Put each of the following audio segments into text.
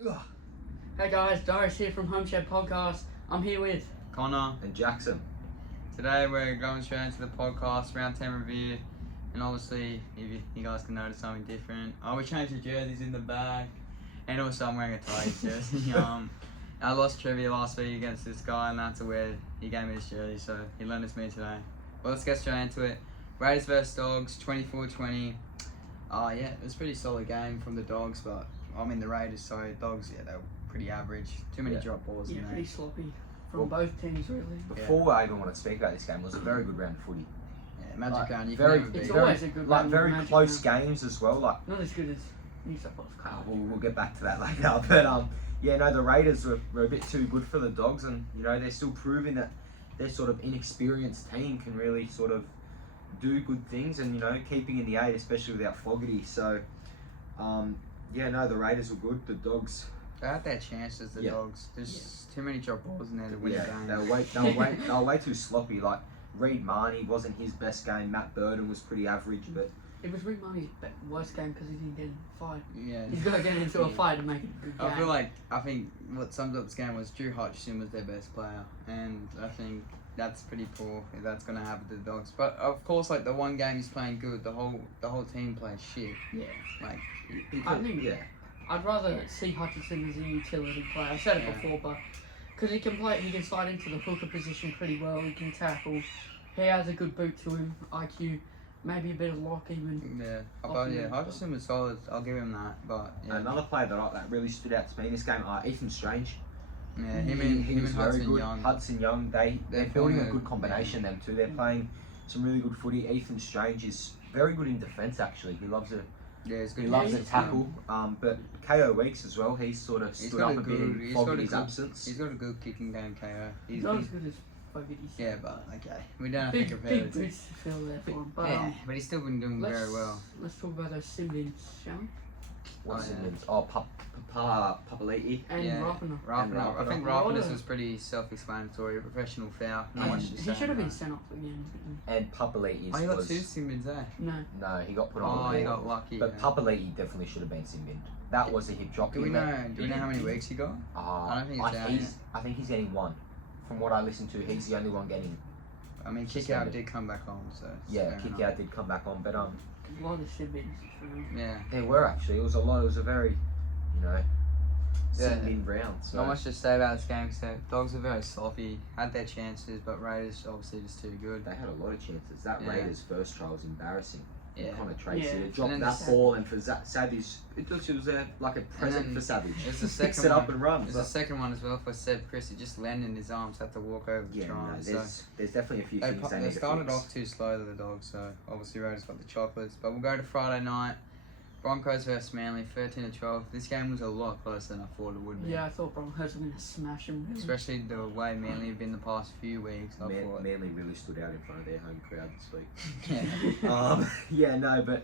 Ugh. Hey guys, Doris here from HOMESHED Podcast. I'm here with Connor. And Jackson. Today we're going straight into the podcast, round 10 review, and obviously if you guys can notice something different. We changed the jerseys in the back, and also I'm wearing a Tigers jersey. I lost trivia last week against this guy, and that's where he gave me this jersey, so he lent us me today. Well, let's get straight into it. Raiders vs Dogs, 24-20. Yeah, it was a pretty solid game from the Dogs, but I mean the Raiders, sorry, Dogs, yeah, they were pretty average. Too many drop balls in there. pretty sloppy from both teams, really. Before I even want to speak about this game, it was a very good round of footy. Yeah, Magic round, you very, can never It's beat always it. a good like round, very Magic close round. games as well. Like Not as good as New South Wales. we'll get back to that later. But yeah, no, the Raiders were a bit too good for the Dogs, and you know they're still proving that their sort of inexperienced team can really sort of do good things, and you know keeping in the 8, especially without Fogarty. So yeah, no, the Raiders were good. The Dogs. They had their chances, the Dogs. There's too many drop balls in there to win a game. They were way too sloppy. Like Reid Marnie wasn't his best game. Matt Burton was pretty average, but It was Reid Marnie's worst game because he didn't get in a fight. Yeah. He's got to get into a fight to make it a good game. I think what summed up this game was Drew Hutchison was their best player, and I think that's pretty poor if that's going to happen to the Dogs. But of course, like the one game he's playing good, the whole team plays shit. Yeah. Like I think I'd rather see Hutchinson as a utility player. I said it before, but because he can slide into the hooker position pretty well. He can tackle. He has a good boot to him, IQ, maybe a bit of lock even. Yeah, but yeah, Hutchison was solid. I'll give him that. But yeah. Another player that really stood out to me in this game, Ethan Strange. Yeah, he him was and very Hudson good. Young. Hudson Young, they're building a good combination. Yeah. Them two, they're playing some really good footy. Ethan Strange is very good in defence. Actually, he loves a tackle. But KO Weeks as well. He's sort of stood up a bit in Fogarty's absence. He's got a good kicking game, KO. He's not as good as Fogarty's. Yeah, but okay, we don't have to Big compare the two. boots to fill there for him. But, Yeah, but he's still been doing very well. Let's talk about those siblings, shall we? What's it means? Papali'i. And Rapana. Rapana. I think Rapana. Rapana's was pretty self-explanatory. A professional foul. No one should He should have been sent off again. And Papali'i Oh, he got was... 2 simbins there. No, he got put on Oh, the board. he got lucky. But Papali'i definitely should have been simbined. That was a hip drop. Do we know how many weeks he got? I don't think it's out yet. I think he's getting 1. From what I listened to, he's the only one getting... I mean, kick-out did come back on, so... Yeah, kick-out did come back on, but a lot of siblings. yeah. there were actually. It was a lot. It was a very, you know, sin-bin round. So. Not much to say about this game, so Dogs were very sloppy, had their chances, but Raiders obviously just too good. They had a lot of chances. That Raiders first try was embarrassing. Yeah. Connor Tracy Yeah. dropped that ball, and for Savage, it was like a present for Savage. It's the Picks second it up one. and runs. There's the second one as well for Seb Chris. He just landed in his arms, had to walk over the try. No, there's definitely a few things they need They to started fix. off too slow to the Dogs, so obviously Raiders got the chocolates. But we'll go to Friday night. Broncos versus Manly, 13-12. This game was a lot closer than I thought it would be. Yeah, I thought Broncos were going to smash him. Really. Especially the way Manly have been the past few weeks. I thought. Manly really stood out in front of their home crowd this week. But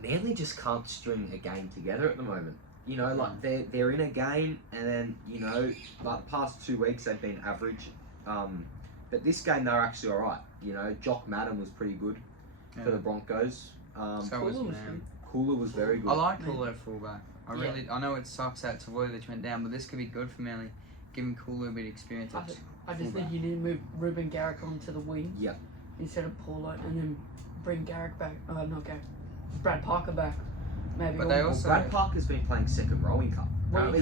Manly just can't string a game together at the moment. You know, like they're in a game, and then you know, like the past 2 weeks they've been average. But this game they're actually all right. You know, Jock Madden was pretty good for the Broncos. So was man. Cooler was very good. I like Cooler at fullback. I know it sucks that Tavoyevich went down, but this could be good for Manly, giving Cooler a bit of experience. I just think you need to move Ruben Garrick onto the wing. Yeah. Instead of Paulo, and then bring Garrick back. Not Garrick. Brad Parker back. Maybe. But they also. Brad Parker's been playing second rowing cup. Well,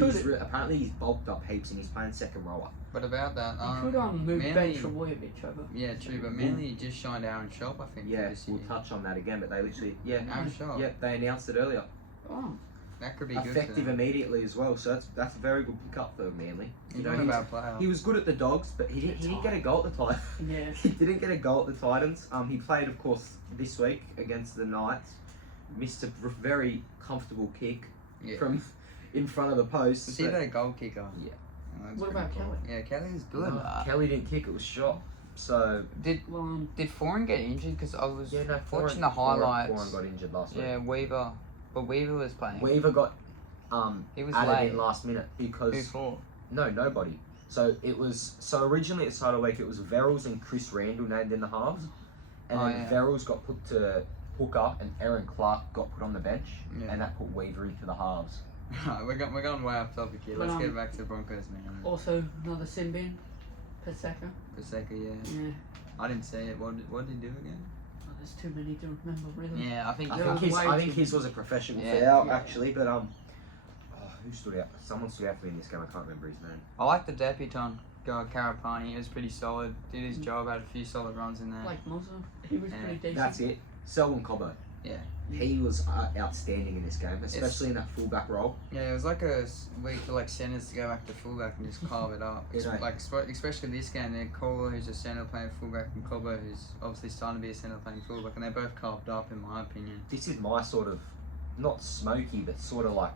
Apparently he's bulked up heaps and he's playing second rower. But about that, he could move Ben Travojevic over. Yeah, true. But Manly just shined Aaron Sharp, I think. Yeah, this we'll year. touch on that again. But they literally, Aaron Sharp. Yeah, they announced it earlier. Oh. That could be good. Effective immediately as well. So that's a very good pickup for Manly. He was good at the Dogs, but he didn't get a goal at the Titans. Yeah. He didn't get a goal at the Titans. He played, of course, this week against the Knights. Missed a very comfortable kick from in front of the post. Was he a goal kicker? Yeah. Oh, what about cool. Kelly? Yeah, Kelly's good. No, Kelly didn't kick; it was shot. So did Foran get injured? Because I was watching Foran, the highlights. Foran got injured last week. Yeah, Weaver, but Weaver was playing. Weaver got he was added late. in last minute because Who for? No, nobody. So originally at the start of the week it was Verrills and Chris Randall named in the halves, and then Verrills got put to hooker and Aaron Clark got put on the bench, and that put Weaver into the halves. we're going way off topic here. But, Let's get back to the Broncos, man. Also, another sin bin. Paseka. Paseka, yeah. Yeah. I didn't say it. What did he do again? Oh, there's too many to remember, really. Yeah, I think I think his was a professional foul, actually, but who stood out? Someone stood out for me in this game. I can't remember his name. I like the debutant guy, Karapani. He was pretty solid. Did his job. Had a few solid runs in there. Like Moza, he was pretty decent. That's it. Selwyn Cobbo. Yeah. He was outstanding in this game, especially in that fullback role. Yeah, it was like a week for like centers to go back to fullback and just carve it up. It's like especially this game, they're Kola, who's a center playing fullback, and Cobbo, who's obviously starting to be a center playing fullback, and they both carved up in my opinion. This is my sort of, not smoky, but sort of like,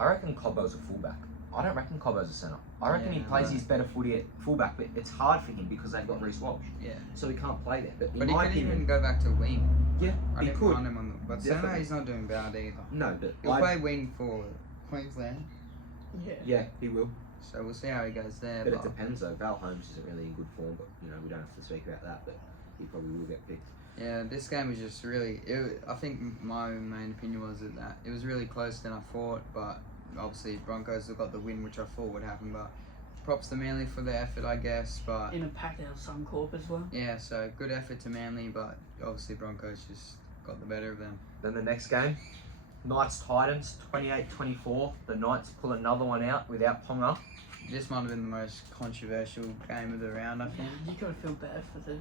I reckon Cobbo's a fullback. I don't reckon Cobbo's a centre. I reckon he plays his better footy at fullback, but it's hard for him because they've got Reece Walsh. Yeah. So he can't play there. But in he my could opinion, even go back to wing. Yeah, he could. Mind him on the, but centre, he's not doing bad either. No, but He'll play wing for Queensland. Yeah, he will. So we'll see how he goes there. But it depends though. Val Holmes isn't really in good form, but we don't have to speak about that. But he probably will get picked. Yeah, this game was just really. I think my main opinion was that it was really closer than I thought, but obviously Broncos have got the win, which I thought would happen. But props to Manly for their effort, I guess. But in a packed out Suncorp as well. Yeah, so good effort to Manly, but obviously Broncos just got the better of them. Then the next game, Knights Titans 28-24. The Knights pull another one out without Ponga. This might have been the most controversial game of the round, I think. You gotta feel bad for the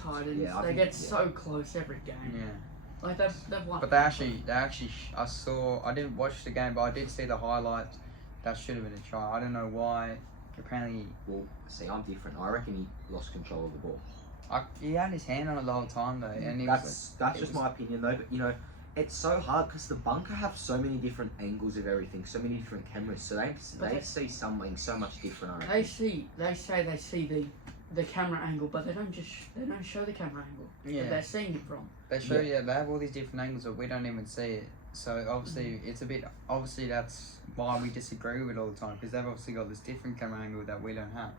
Titans. Yeah, they get so close every game. Yeah. Like they've won. But they actually, I didn't watch the game, but I did see the highlights. That should have been a try. I don't know why. Apparently, well, see, I'm different. I reckon he lost control of the ball. He had his hand on it the whole time though, and that's just my opinion though. But it's so hard because the bunker have so many different angles of everything, so many different cameras, so they see something so much different. I reckon. They say they see the camera angle, but they don't show the camera angle that they're seeing it from. They show they have all these different angles, but we don't even see it. So obviously it's a bit. Obviously that's why we disagree with it all the time, because they've obviously got this different camera angle that we don't have.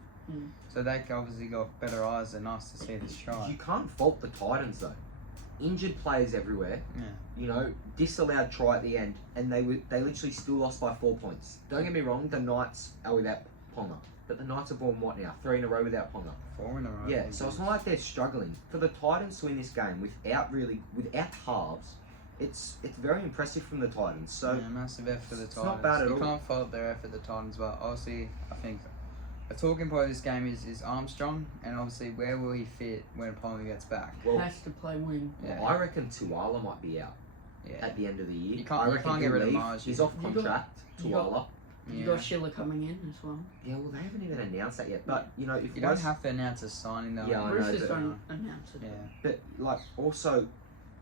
So they obviously got better eyes than us to see this try. You can't fault the Titans though. Injured players everywhere. Yeah. Disallowed try at the end, and they literally still lost by 4 points. Don't get me wrong, the Knights are without Ponga, but the Knights have won what now? 3 in a row without Ponga. 4 in a row. Yeah, so it's not like they're struggling. For the Titans to win this game without halves, it's very impressive from the Titans. So yeah, massive effort for the Titans. It's not bad at all. You can't fault their effort, the Titans, but obviously I think a talking point of this game is Armstrong, and obviously where will he fit when Ponga gets back? Well, has to play wing. Yeah. I reckon Tuala might be out at the end of the year. You can't get rid of Marge. He's off contract, Tuala. You got Schiller coming in as well. Yeah, well, they haven't even announced that yet. But if you don't have to announce a signing though. Yeah, I know. Roosters don't announce it. Yeah, but also,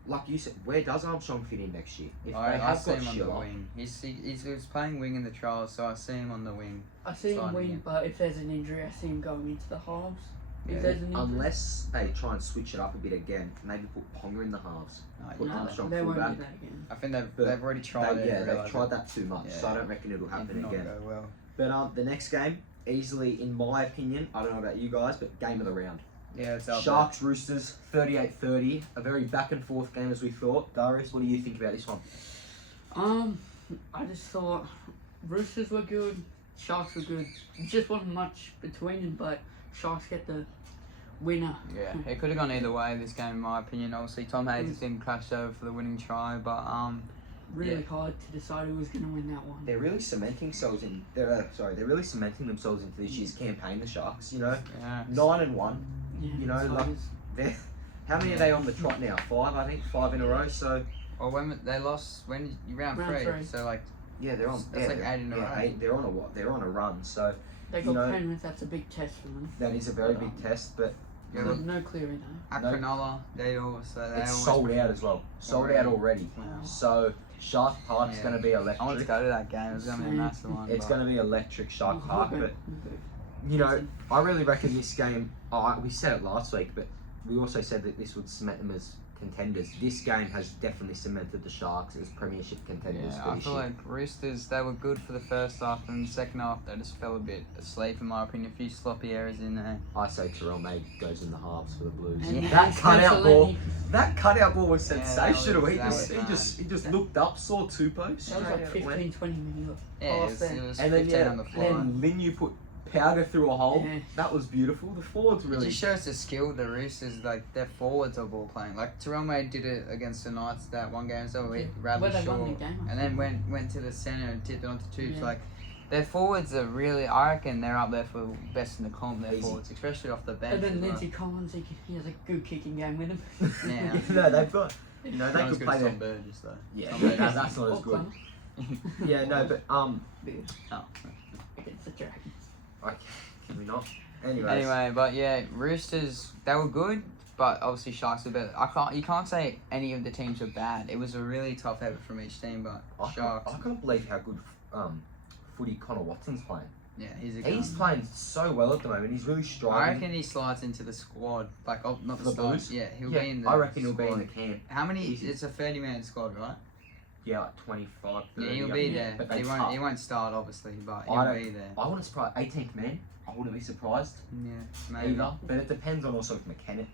like you said, where does Armstrong fit in next year? If I see him on the wing. He was playing wing in the trials, so I see him on the wing. I see him wing, but if there's an injury, I see him going into the halves. Yeah. Unless they try and switch it up a bit again, maybe put Ponga in the halves. They won't do that again. I think they've already tried it. Yeah, they've tried that too much, so I don't reckon it'll happen again. Go well. But the next game, easily, in my opinion, I don't know about you guys, but game of the round. Yeah, it's up Sharks Roosters 38-30, a very back and forth game as we thought. Darius, what do you think about this one? I just thought Roosters were good, Sharks were good. It just wasn't much between them, but Sharks get the winner. Yeah, it could have gone either way this game in my opinion. Obviously Tom Hayes didn't clash over for the winning try, but really hard to decide who was going to win that one. They're really cementing themselves into this year's campaign, the Sharks, 9-1. Yeah, how many are they on the trot now? 5, I think, 5 in a row. So, well, when they lost, round three, so like they're on. That's like 8 in a row. 8. They're on a run. So they got Penrith. That's a big test for them. That is a very big test, but no Cleary though. Cronulla, it's sold out as well. Sold out already. Wow. So Shark Park's going to be electric. I want to go to that game. It's going to be a massive one. It's going to be electric, Shark Park, but I really reckon this game. We said it last week, but we also said that this would cement them as contenders. This game has definitely cemented the Sharks as premiership contenders Yeah, for I this feel year. like Roosters, they were good for the first half, and the second half they just fell a bit asleep in my opinion. A few sloppy errors in there. I say Terrell May goes in the halves for the Blues. And That cutout ball, Spencer that cutout ball was Yeah, that sensational. was- he that just was mad. looked up, saw two posts. That was straight like out it went. 15, 20 minutes. Yeah, it was And then 15 on the fly. then Linu put Powder through a hole. Yeah. That was beautiful. The forwards It really. just shows the skill of the Roosters, like their forwards are ball playing. Like Terrell May did it against the Knights that one game, so Yeah. rather Where they won short, the game, I and then think. went to the centre and tipped it onto tubes. Yeah. Like their forwards are really, I reckon they're up there for best in the comp. Their Easy. forwards, especially off the bench. And then as well. Lindsay Collins, he has a good kicking game with him. Yeah. No, they've got. You know, they Not as could good as play Tom their. Burgess though. Yeah, Tom no, Burgess. that's not as Or good. Connor. Yeah, no, but Oh. Against the Dragons. okay, can we not? Anyways. Anyway, but yeah, Roosters, they were good, but obviously Sharks were better. You can't say any of the teams were bad. It was a really tough effort from each team, but Sharks, I can't believe how good footy Connor Watson's playing. yeah, he's a good He's playing so well at the moment. He's really I striving. reckon he slides into the squad, like not For the the start. Blues? Yeah, he'll Yeah, be in the I reckon he'll squad. be in the camp. How many? Easy. It's a 30-man squad, right? Yeah, like 25, 30. Yeah, he'll I be think. there. But He they won't. tough. He won't start obviously, but I he'll don't- be there. I wouldn't surprise 18th man. I wouldn't be surprised Yeah, maybe. either. But it depends on also if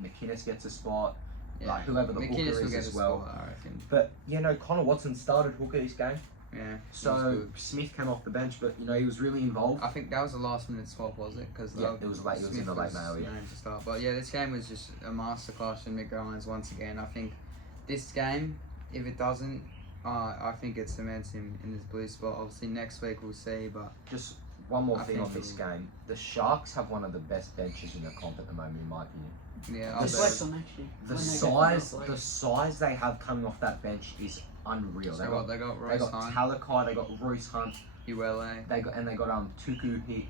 McInnes gets a spot, Yeah. like whoever the hooker McInnes will is get as a well. spot, I reckon. But you know, Connor Watson started hooker this game, Yeah. so That's good. Smith came off the bench, but you know he was really involved. I think that was a last-minute swap, was it? Because Yeah, it was late. It was in the late mail. Yeah. To start. But yeah, this game was just a masterclass in McGowan's once again. I think this game, if it doesn't, I think it cements him in this blue spot. Obviously, next week we'll see, but Just one more I thing think on this he'll- game: the Sharks have one of the best benches in the comp at the moment, in my opinion. yeah, The I'll s- bet. Flex on actually. The when they get size, them out, the size they have coming off that bench is unreal. They got They Royce got Hunt, Talakai, they got Royce Hunt, ULA. they got Tuku.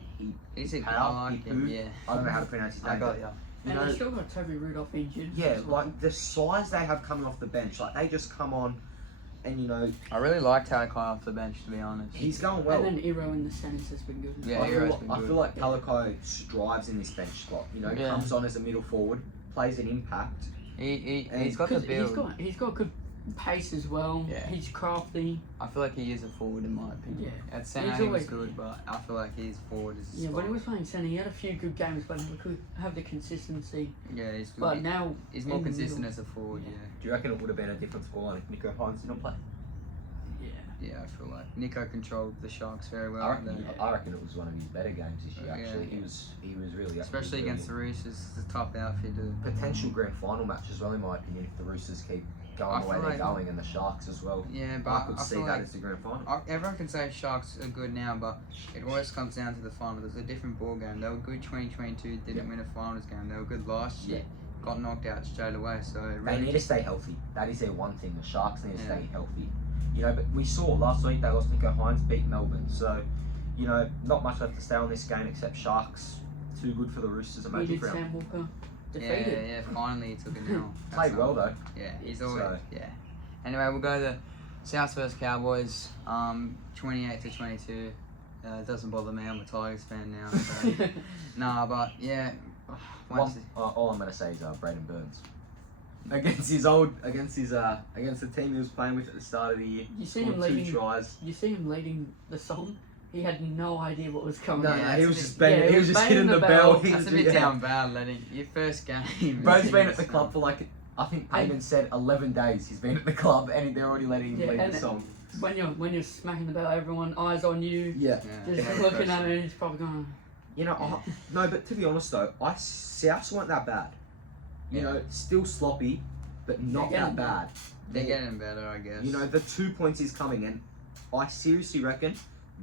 He's a Pau, I like him, Hipu. yeah. I don't know how to pronounce his name. I got but, ya. You And know, they still got Toby Rudolph injured. yeah, as well. like the size they have coming off the bench, like they just come on, and you know I really like Talakai off the bench, to be honest. he's going well. And then Iro in the centers has been good. as Yeah, well. Iro's been I good. feel like Talakai strives in this bench slot. You know, Yeah. comes on as a middle forward, plays an impact. He's got the 'Cause build. he's got good pace as well. Yeah. He's crafty. I feel like he is a forward in my opinion. Yeah. At centre He's he was always- good, but I feel like he's forward as a Yeah, spot. when he was playing centre, he had a few good games, but we could have the consistency. Yeah, he's good. But now He's more in the consistent middle. as a forward, yeah. Do you reckon it would have been a different scoreline if Nicho Hines didn't play? Yeah. Yeah, I feel like NICHO controlled the Sharks very well. I reckon it was one of his better games this year. Yeah, Actually, yeah. he was really up Especially there. against the Roosters, it's a tough outfit to. Potential grand final match as well, in my opinion, if the Roosters keep going I the way feel they're like- going, and the Sharks as well. Yeah, but I could I see feel that like as the grand final. everyone can say Sharks are good now, but it always comes down to the final. There's a different ball game. They were good 2022, didn't win a finals game. They were good last year, got knocked out straight away. So it They really need to stay healthy. That is their one thing. The Sharks need to Yeah. stay healthy. You know, but we saw last week they lost Nicho Hines, beat Melbourne. So, you know, not much left to say on this game except Sharks. Too good for the Roosters. He Amazing did for him. Sam Walker yeah, defeated. yeah. Finally, he took it now. Played well though. Yeah, he's always So- yeah. Anyway, we'll go to South vs Cowboys, 28-22. It doesn't bother me. I'm a Tigers fan now. So. Nah, but yeah. All I'm gonna say is Braden Burns against the team he was playing with at the start of the year. You see Scored him 2 leading. tries. You see him leading the song. He had no idea what was coming. No, Yeah, no, that's he a was bit- just banging. yeah, he was just banging hitting the the bell. bell. That's a bit down bad, letting your first game. Bro's been sing at the this club song. for like, I think Payman said 11 days. He's been at the club and they're already letting him Yeah, play and the song. When you're smacking the bell, everyone eyes on you. Yeah. Yeah. Just Yeah. looking at it, and he's probably going. You know, no, but to be honest though, Souths weren't that bad. You Yeah. know, still sloppy, but not They're that getting bad. They're getting better, I guess. You know, the 2 points is coming, and I seriously reckon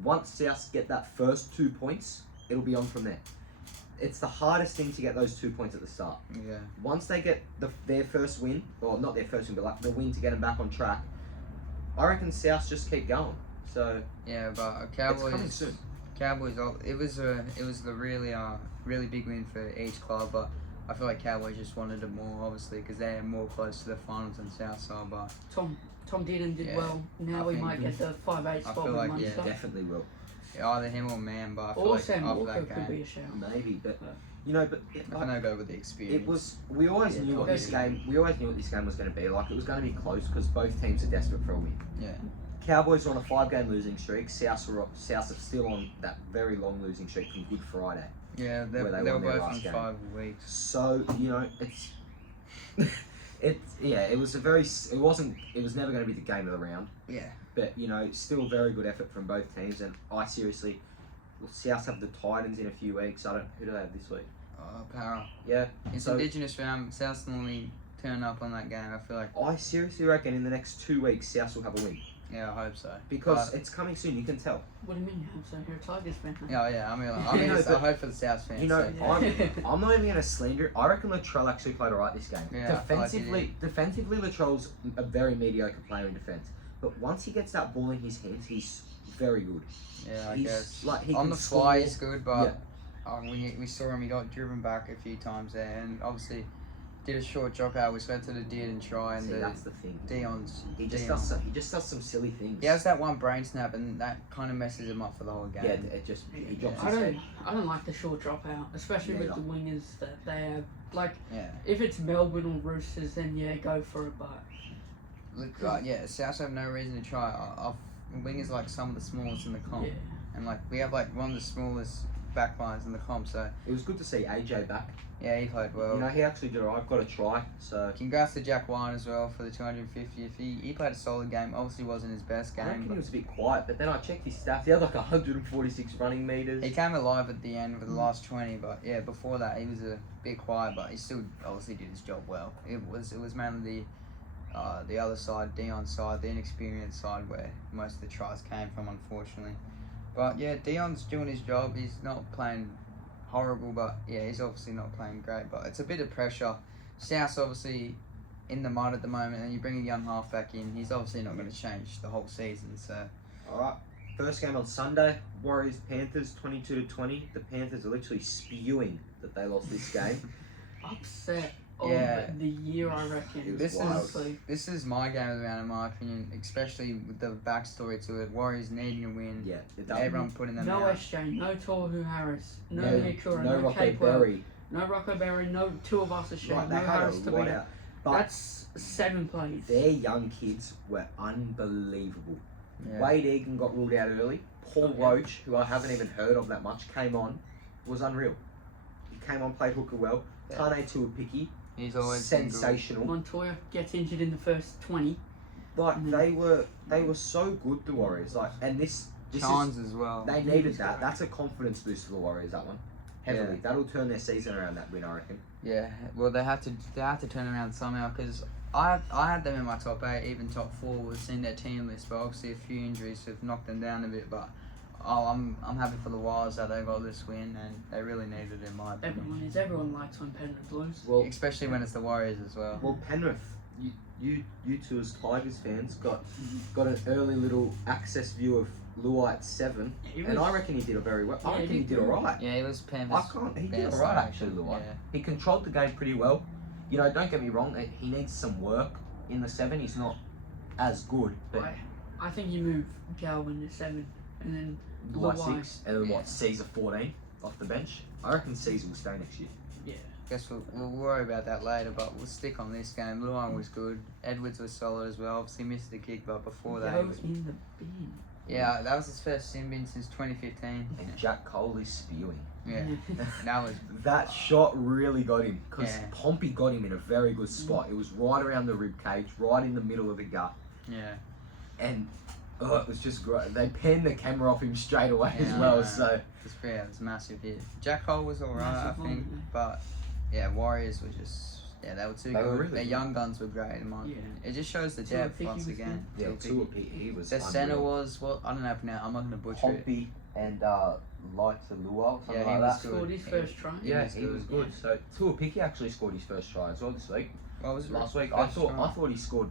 once Souths get that first 2 points, it'll be on from there. It's the hardest thing to get those 2 points at the start. Yeah. Once they get their first win, or not their first win, but like the win to get them back on track, I reckon Souths just keep going. So Yeah, but it's coming Cowboys. soon. Cowboys. It was the really big win for each club, but I feel like Cowboys just wanted it more, obviously, because they're more close to the finals than Southside. But Tom Dearden did Yeah, well. Now I we think- might get the 5-8 I spot feel with like, Munster. Definitely will. either him or Man. But I feel Or like Sam after Walker that could be game, a shout. Maybe, but You know, but I can go with the experience. it was. We always Yeah, knew what this probably. game. We always knew what this game was going to be like. It was going to be close because both teams are desperate for a win. Yeah. Cowboys are on a 5-game losing streak. South are still on that very long losing streak from Good Friday. Yeah, they where they were won their both last in game. 5 weeks. So you know, it's it was a very. It wasn't. It was never going to be the game of the round. Yeah. But you know, still very good effort from both teams. And I seriously, well, South have the Titans in a few weeks. Who do they have this week? Para. Yeah. It's So- Indigenous round. South's normally turn up on that game. I feel like. I seriously reckon in the next 2 weeks, South will have a win Yeah, I hope so. because But- it's coming soon. You can tell. What do you mean, so you're a Tigers fan? Yeah. I mean, No, I but- hope for the South fans. You know, sake. I'm not even going to slander it. I reckon Latrell actually played alright this game. Yeah, I feel like he Defensively, Latrell's a very mediocre player in defence. But once he gets that ball in his hands, he's very good. Yeah, I He's guess. like he On can the fly, score. he's good, but we saw him. He got driven back a few times there, and obviously did a short dropout, which led to the did try, and See, the that's the thing. Dion's. He just does some silly things. He has that one brain snap, and that kind of messes him up for the whole game. Yeah, it just he drops I his head. don't like the short dropout, especially Yeah, with yeah. the wingers that they have. Like, Yeah. if it's Melbourne or Roosters, then yeah, go for it. But Look, yeah, South have no reason to try. Our wingers like some of the smallest in the comp, yeah, and like we have like one of the smallest backlines in the comp. So It was good to see AJ back. yeah, he played well. You know, he actually did alright. Got a try. So Congrats to Jack Wine as well for the 250th. He played a solid game. Obviously wasn't his best I reckon game, he but was a bit quiet. But then I checked his stats. He had like 146 running meters. he came alive at the end with the last 20. But yeah, before that he was a bit quiet, but he still obviously did his job well. It was mainly the other side, Dion's side, the inexperienced side, where most of the tries came from, unfortunately. But yeah, Dion's doing his job. He's not playing horrible, but yeah, he's obviously not playing great. But it's a bit of pressure. South's obviously in the mud at the moment, and you bring a young halfback in, he's obviously not going to change the whole season. So Alright. First game on Sunday. Warriors Panthers 22-20. The Panthers are literally spewing that they lost this game. upset of Yeah. the year, I reckon. It was This wild. honestly. this is my game of the round, in my opinion, especially with the backstory to it. Warriors needing a win. Yeah. Everyone putting them No out. SJ, no Tohu Harris, no NICHO, no no Rocco Capewell, Berry. no Rocco Berry, no two of us are Right, no they had Harris a to lot be. out. But That's 7 plays. their young kids were unbelievable. Yeah. Wade Egan got ruled out early. Paul Roach, who I haven't even heard of that much, came on. Was unreal. He came on, played hooker well. Yeah. Tane Tuapiki, He's always been good. sensational. Montoya gets injured in the first 20. Like Mhm. they were so good, the Warriors. Like, and this Chance as well. they needed that. That's a confidence boost for the Warriors. That one, heavily. Yeah. That'll turn their season around. That win, I reckon. Yeah, well they have to turn around somehow, because I had them in my top 8, even top 4 was in their team list, but obviously a few injuries have knocked them down a bit. But I'm happy for the WAHS that they got this win, and they really needed it, in my opinion. Everyone likes when Penrith lose. Well, Especially when it's the Warriors as well. well, Penrith, you two as Tigers fans got an early little access view of Luai at 7, He and was- I reckon he did a very well. I Yeah, reckon he he did did. alright. Yeah, he was He Panthers. did best alright side. actually, Luai. Yeah. He controlled the game pretty well. You know, don't get me wrong, he needs some work in the 7. He's not as good, but I think you move Galvin to 7 and then Luai Luai. 6, and then Yeah. what, Caesar 14 off the bench. I reckon Caesar will stay next year. Guess we'll worry about that later, but we'll stick on this game. Luai was good. Edwards was solid as well. Obviously missed the kick, but before that, he Go was, in the bin. yeah, that was his first sin bin since 2015. And Jack Cole is spewing. Yeah, that was That shot really got him because Yeah. Pompey got him in a very good spot. It was right around the rib cage, right in the middle of the gut, yeah. and it was just great. They panned the camera off him straight away as Yeah, well. I know. So It was a massive hit. Jack Cole was alright, I Massive think, one, but yeah, Warriors were just they were too They were good. really Their good. young guns were great in my Yeah. opinion. It just shows the Tuapiki depth was once again. yeah, Tuapiki. he was. Their centre unreal. was I don't know now. I'm not gonna butcher it. Pompey and Lights of Lua or something Yeah, he like was that. good. Scored his first try. Yeah, was he was good. good. So Tuapiki actually scored his first try as well this week. What was it? Last week, First try? I thought he scored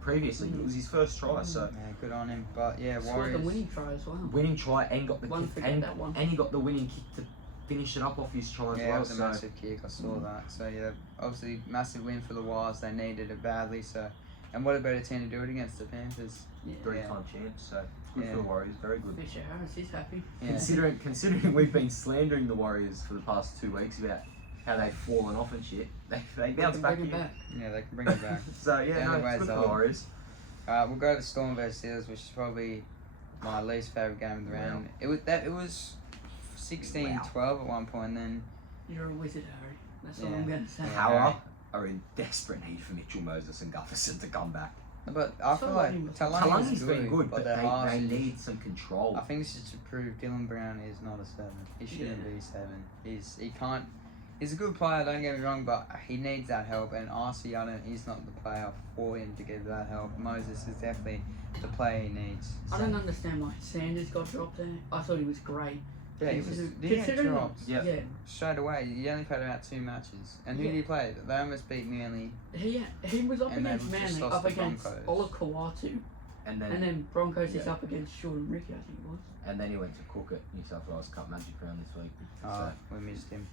previously, but it was his first try. So Yeah, good on him. But yeah, Scored Warriors. the winning try as well. winning try and got the One kick, forget and, that one. and he got the winning kick to finish it up off his try as Yeah, it well. was a So massive kick. I saw that. So yeah, obviously massive win for the WAHS. They needed it badly. So And what a better team to do it against, the Panthers. Yeah. Three-time champs, so good Yeah. for the Warriors. Very good. Fisher Harris, he's happy. Yeah. Considering we've been slandering the Warriors for the past 2 weeks about how they've fallen off and shit, they bounce Can back bring in. him back. Yeah, they can bring it back. So yeah, The no, only it's way good is for the up. Warriors. We'll go to Storm vs Eels, which is probably my least favourite game of the round. It was 16-12 at one point, and then You're a wizard, Harry. That's all Yeah. I'm going to say. Yeah. Power are in desperate need for Mitchell Moses and Gutherson to come back. but I feel like Talani Talani's Talani's been good, but their halves they is- need some control. I think this is to prove Dylan Brown is not a 7. He shouldn't be 7. He can't. He's a good player, don't get me wrong, but he needs that help. And RC, he's not the player for him to give that help. Moses is definitely the player he needs. I don't understand why Sanders got dropped there. I thought he was great. Yeah, he was. He get Considering dropped Yeah. yeah, straight away. He only played about 2 matches. And who did he play? They almost beat Manly. he was up And they against just Manly, lost up the against Broncos. Ola Kawatu, And and then Broncos is Yeah. up against Jordan Ricky, I think it was. And then he went to Cook at New South Wales Cup Magic Round this week. Oh, we missed him.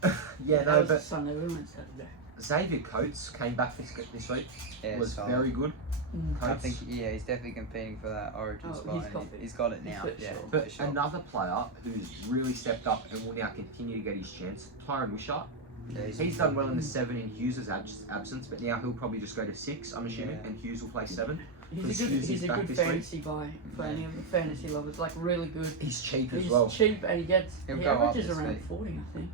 Yeah, that no, was but Sunday. We went Saturday. Xavier Coates came back this week. Yeah, Was solid. very good. I Coates. think, yeah, he's definitely competing for that Origin Oh, spot. he's and got it. he's got it now. He's Yeah, for sure. But for sure. another player who's really stepped up and will now continue to get his chance, Tyron Wishart. Yeah, He's done well in the 7 in Hughes' absence, but now he'll probably just go to 6, I'm assuming, Yeah. and Hughes will play 7. He's He's a back good this week. fantasy buy for Yeah. any of the fantasy lovers. Like really good. He's cheap as He's well. cheap and he He'll go up averages this around week. 40, I think.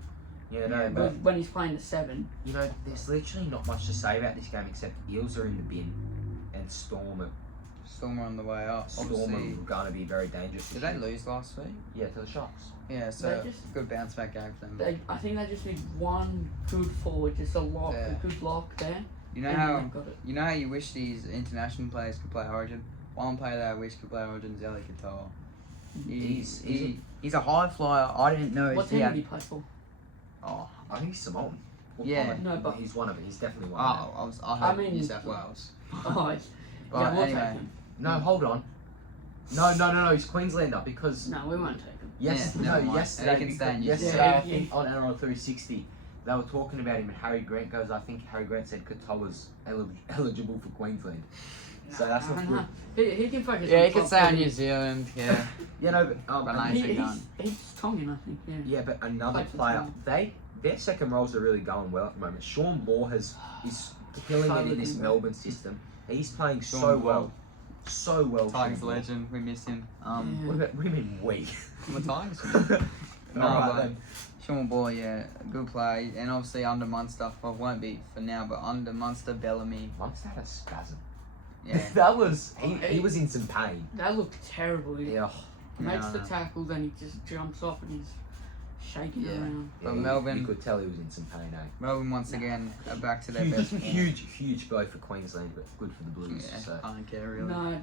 Yeah, no, Yeah, but When he's playing the 7. you know, there's literally not much to say about this game except Eels are in the bin, and Storm are on the way up. Obviously, going to be very dangerous. did this they year. lose last week? Yeah, to the Sharks. Yeah, so They just- good bounce back game for them. I think they just need one good forward, just a lock, Yeah. a good lock there. You know and how they've got it. you wish these international players could play Origin. One player that I wish could play Origin is Eli Katoa. He's a high flyer. I didn't know What he team had. did he play for? Oh, I think he's Samoan. Or Yeah. Collin. No, but- he's one of it. He's definitely one of Oh, it. I I heard mean- New South Wales. Oh, yeah, But we'll anyway. take him. No, hold on. No, he's Queenslander because No, we won't take him. yes, Yeah, no, never mind. yesterday, He can stay in yesterday New I Zealand. think on NRL 360 they were talking about him and Harry Grant goes, I think Harry Grant said Katoa's eligible for Queensland. So that's not good. He can focus Yeah, on he can top stay on footy. New Zealand. Yeah. You know, but But nice. He's Tongan, I think, yeah. yeah, but another Played for player, Tonga. their second roles are really going well at the moment. Sean Moore is killing it in this Solid. Melbourne system. He's playing Sean so Moore. well. So well. Tigers Sean Moore. legend. We missed him. What do you mean we? I'm a Tigers. No, Alright but then. Sean Ball, yeah, good play, and obviously under Munster. Well, won't be for now, but under Munster, Bellamy. Munster had a spasm. Yeah. That was he was in some pain. That looked terrible. He Yeah. makes No, the no. tackle, then he just jumps off and he's shaking Yeah. around. But you Melbourne- could tell he was in some pain, eh? Melbourne once again are back to their Huge, best form. huge blow for Queensland, but good for the Blues. Yeah, So. I don't care really. No,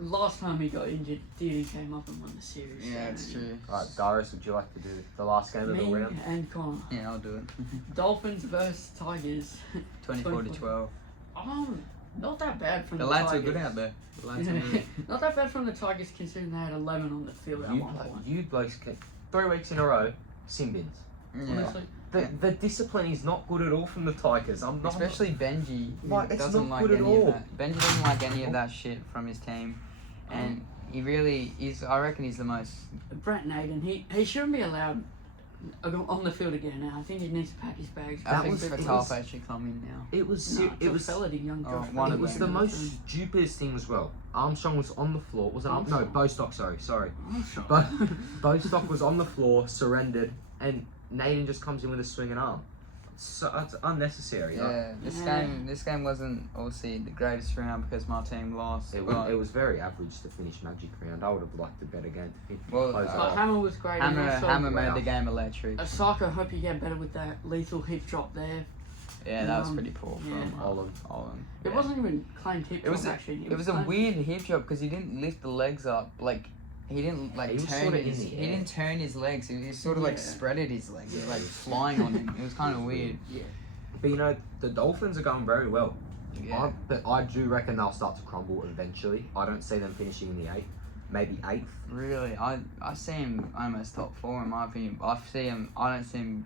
last time he got injured, Dearden came up and won the series. Yeah, so it's true. Alright, Darius, would you like to do the last game of the Me round? and Connor. Yeah, I'll do it. Dolphins versus Tigers. 24-12. Not that bad from The the lads are Tigers. good out there. The lads are good. Not that bad from the Tigers considering they had 11 on the field at one point. You blokes, 3 weeks in a row, sin bins. Yeah. Honestly, The discipline is not good at all from the Tigers. I'm not. Especially Benji, who Like, it's doesn't not like good at any of all. that. Benji doesn't like any of that shit from his team, and he really is. I reckon he's the most. Brett Naden, he shouldn't be allowed on the field again now. I think he needs to pack his bags. I That think was- Fatal should come in now. It was. No, it was. young Josh. one It of was them. the most stupidest thing as well. Armstrong was on the floor. Was it? No, Armstrong. Bostock. Sorry. Armstrong. But Bostock was on the floor, surrendered, and Nathan just comes in with a swinging arm. So it's unnecessary. Yeah, this game wasn't obviously the greatest round because my team lost. It but was very average to finish Magic round. I would have liked a better game to finish. Well, close it But off. Hammer was great. and also, Hammer made wow. the game electric. Osaka, hope you get better with that lethal hip drop there. Yeah, that was pretty poor from yeah. Olin. It wasn't even claimed hip It was drop actually. It was a claimed- weird hip drop because he didn't lift the legs up. Like he didn't like He was turn sorta in his. the He air. didn't turn his legs. He sort of like Yeah. spreaded his legs. He was like Yeah. flying on him. It was kind of weird. Yeah. But you know, the Dolphins are going very well. Yeah. But I do reckon they'll start to crumble eventually. I don't see them finishing in the 8th, maybe 8th. Really, I see him almost top 4 in my opinion. I don't see him.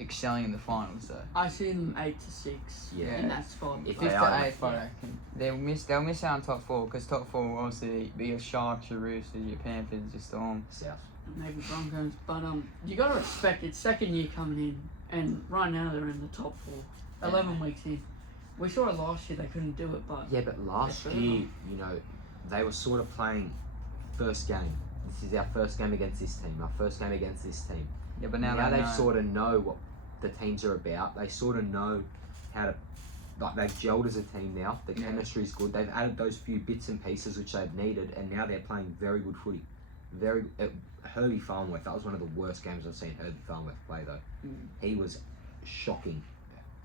excelling in the finals though. I see them 8-6 Yeah. in that spot. If but- they 5th are, to 8th, I reckon. They'll miss out on top 4 because top 4 will obviously be your Sharks, your Roosters, your Panthers, your Storm. South. maybe Broncos, but you got to respect it. Second year coming in, and right now they're in the top 4. 11 weeks in. We saw it last year; they couldn't do it, but Yeah, but last Yes, year, you know, they were sort of playing first game. This is our first game against this team. Our first game against this team. Yeah, but now they know. sort of know what the teams are about. They sort of know how to, like, they've gelled as a team now. The Yeah. chemistry's good. They've added those few bits and pieces which they've needed, and now they're playing very good footy. Herbie Farnworth, that was one of the worst games I've seen Herbie Farnworth play though. He was shocking,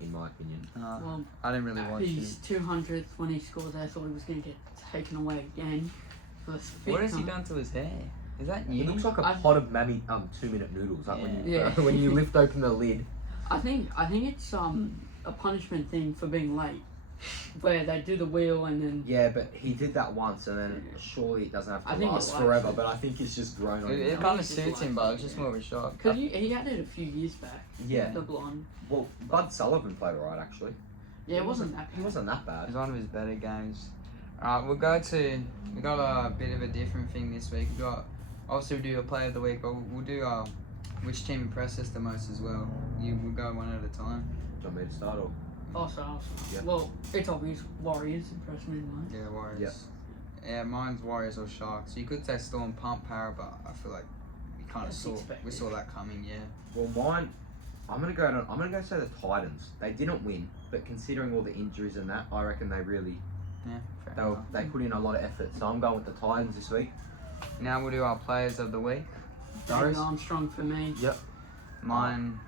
in my opinion. well, I didn't really watch his it. 200th when he scored, I thought he was going to get taken away again. For the fifth What has he time. done to his hair? Is that He new? looks like a I- pot of mammy 2-minute noodles. Like when you Yeah. when you lift open the lid. I think it's a punishment thing for being late, where they do the wheel and then Yeah, but he did that once, and then surely it doesn't have I to think it last likes forever. it. But I think it's just grown on It him. kind of It's just suits him, like- but it's just more of a shock. because he had it a few years back. Yeah. The blonde. Well, Bud Sullivan played alright actually. Yeah, it wasn't that He bad. wasn't that It bad. was one of his better games. Alright, we got a bit of a different thing this week. We got, obviously we do a player of the week, but we'll do which team impressed us the most as well. We'll go one at a time. Do you want me to start or? Also. Yeah. Well, it's obvious Warriors impressed me the most. Yeah, Warriors. Yeah, mine's Warriors or Sharks. You could say Storm, Pump, Para, but I feel like we kind of That's saw expected. that coming. Yeah. Well, mine. I'm gonna go say the Titans. They didn't win, but considering all the injuries and that, I reckon they really Yeah. Fair enough. they put in a lot of effort. So I'm going with the Titans this week. Now we'll do our players of the week. David Doris? Armstrong for me. Yep. Mine,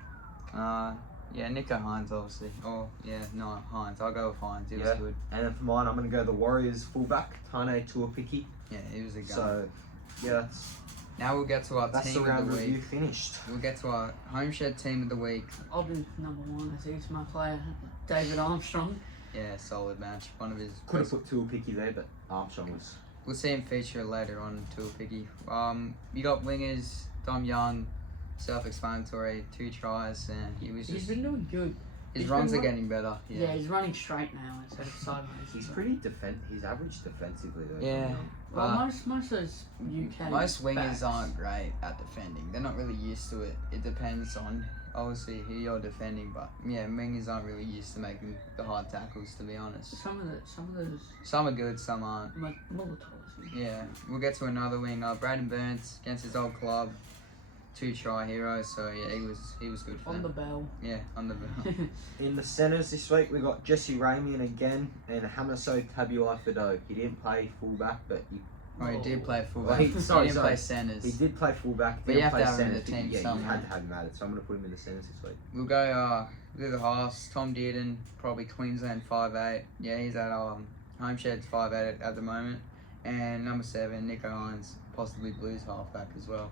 Nico Hines obviously. Hines. I'll go with Hines. He was Yeah. good. And then for mine, I'm gonna go the Warriors fullback Tane Tuapiki. Yeah, he was a gun. So yeah, Now we'll get to our that's the team of round the review week. finished. We'll get to our Homeshed team of the week. I'll be number 1 as he's my player, David Armstrong. Yeah, solid match. One of his. Could have put Tuapiki there, but Armstrong was. We'll see him feature later on to a piggy. You got wingers, Dom Young, self-explanatory, 2 tries, and he was He's just. been doing good. His he's runs been are run- getting better. Yeah, he's running straight now instead of sideways. He's So- pretty He's average defensively though. Yeah. Well, But most of those UK most wingers backs- aren't great at defending. They're not really used to it. It depends on obviously who you're defending, but yeah, wingers aren't really used to making the hard tackles. To be honest, Some of those some are good, some aren't. Molotovs. Yeah, we'll get to another winger, Braden Burns against his old club, 2-try hero. So yeah, he was good for On them. the bell. Yeah, on the bell. In the centres this week, we got Jesse Ramian again and Hamaso Tabuai-Fidow. He didn't play fullback, but Oh, he did play Well, fullback. he- He sorry, didn't sorry. play centres. he did play fullback. But you Didn't have to play have him in the centres. team Yeah, you somehow. had to have him added. So I'm going to put him in the centres this week. We'll go do the halves. Tom Dearden, probably Queensland 5'8". Yeah, he's at Homeshed 5'8" at the moment. And number 7, Nico Hines, possibly Blues halfback as well.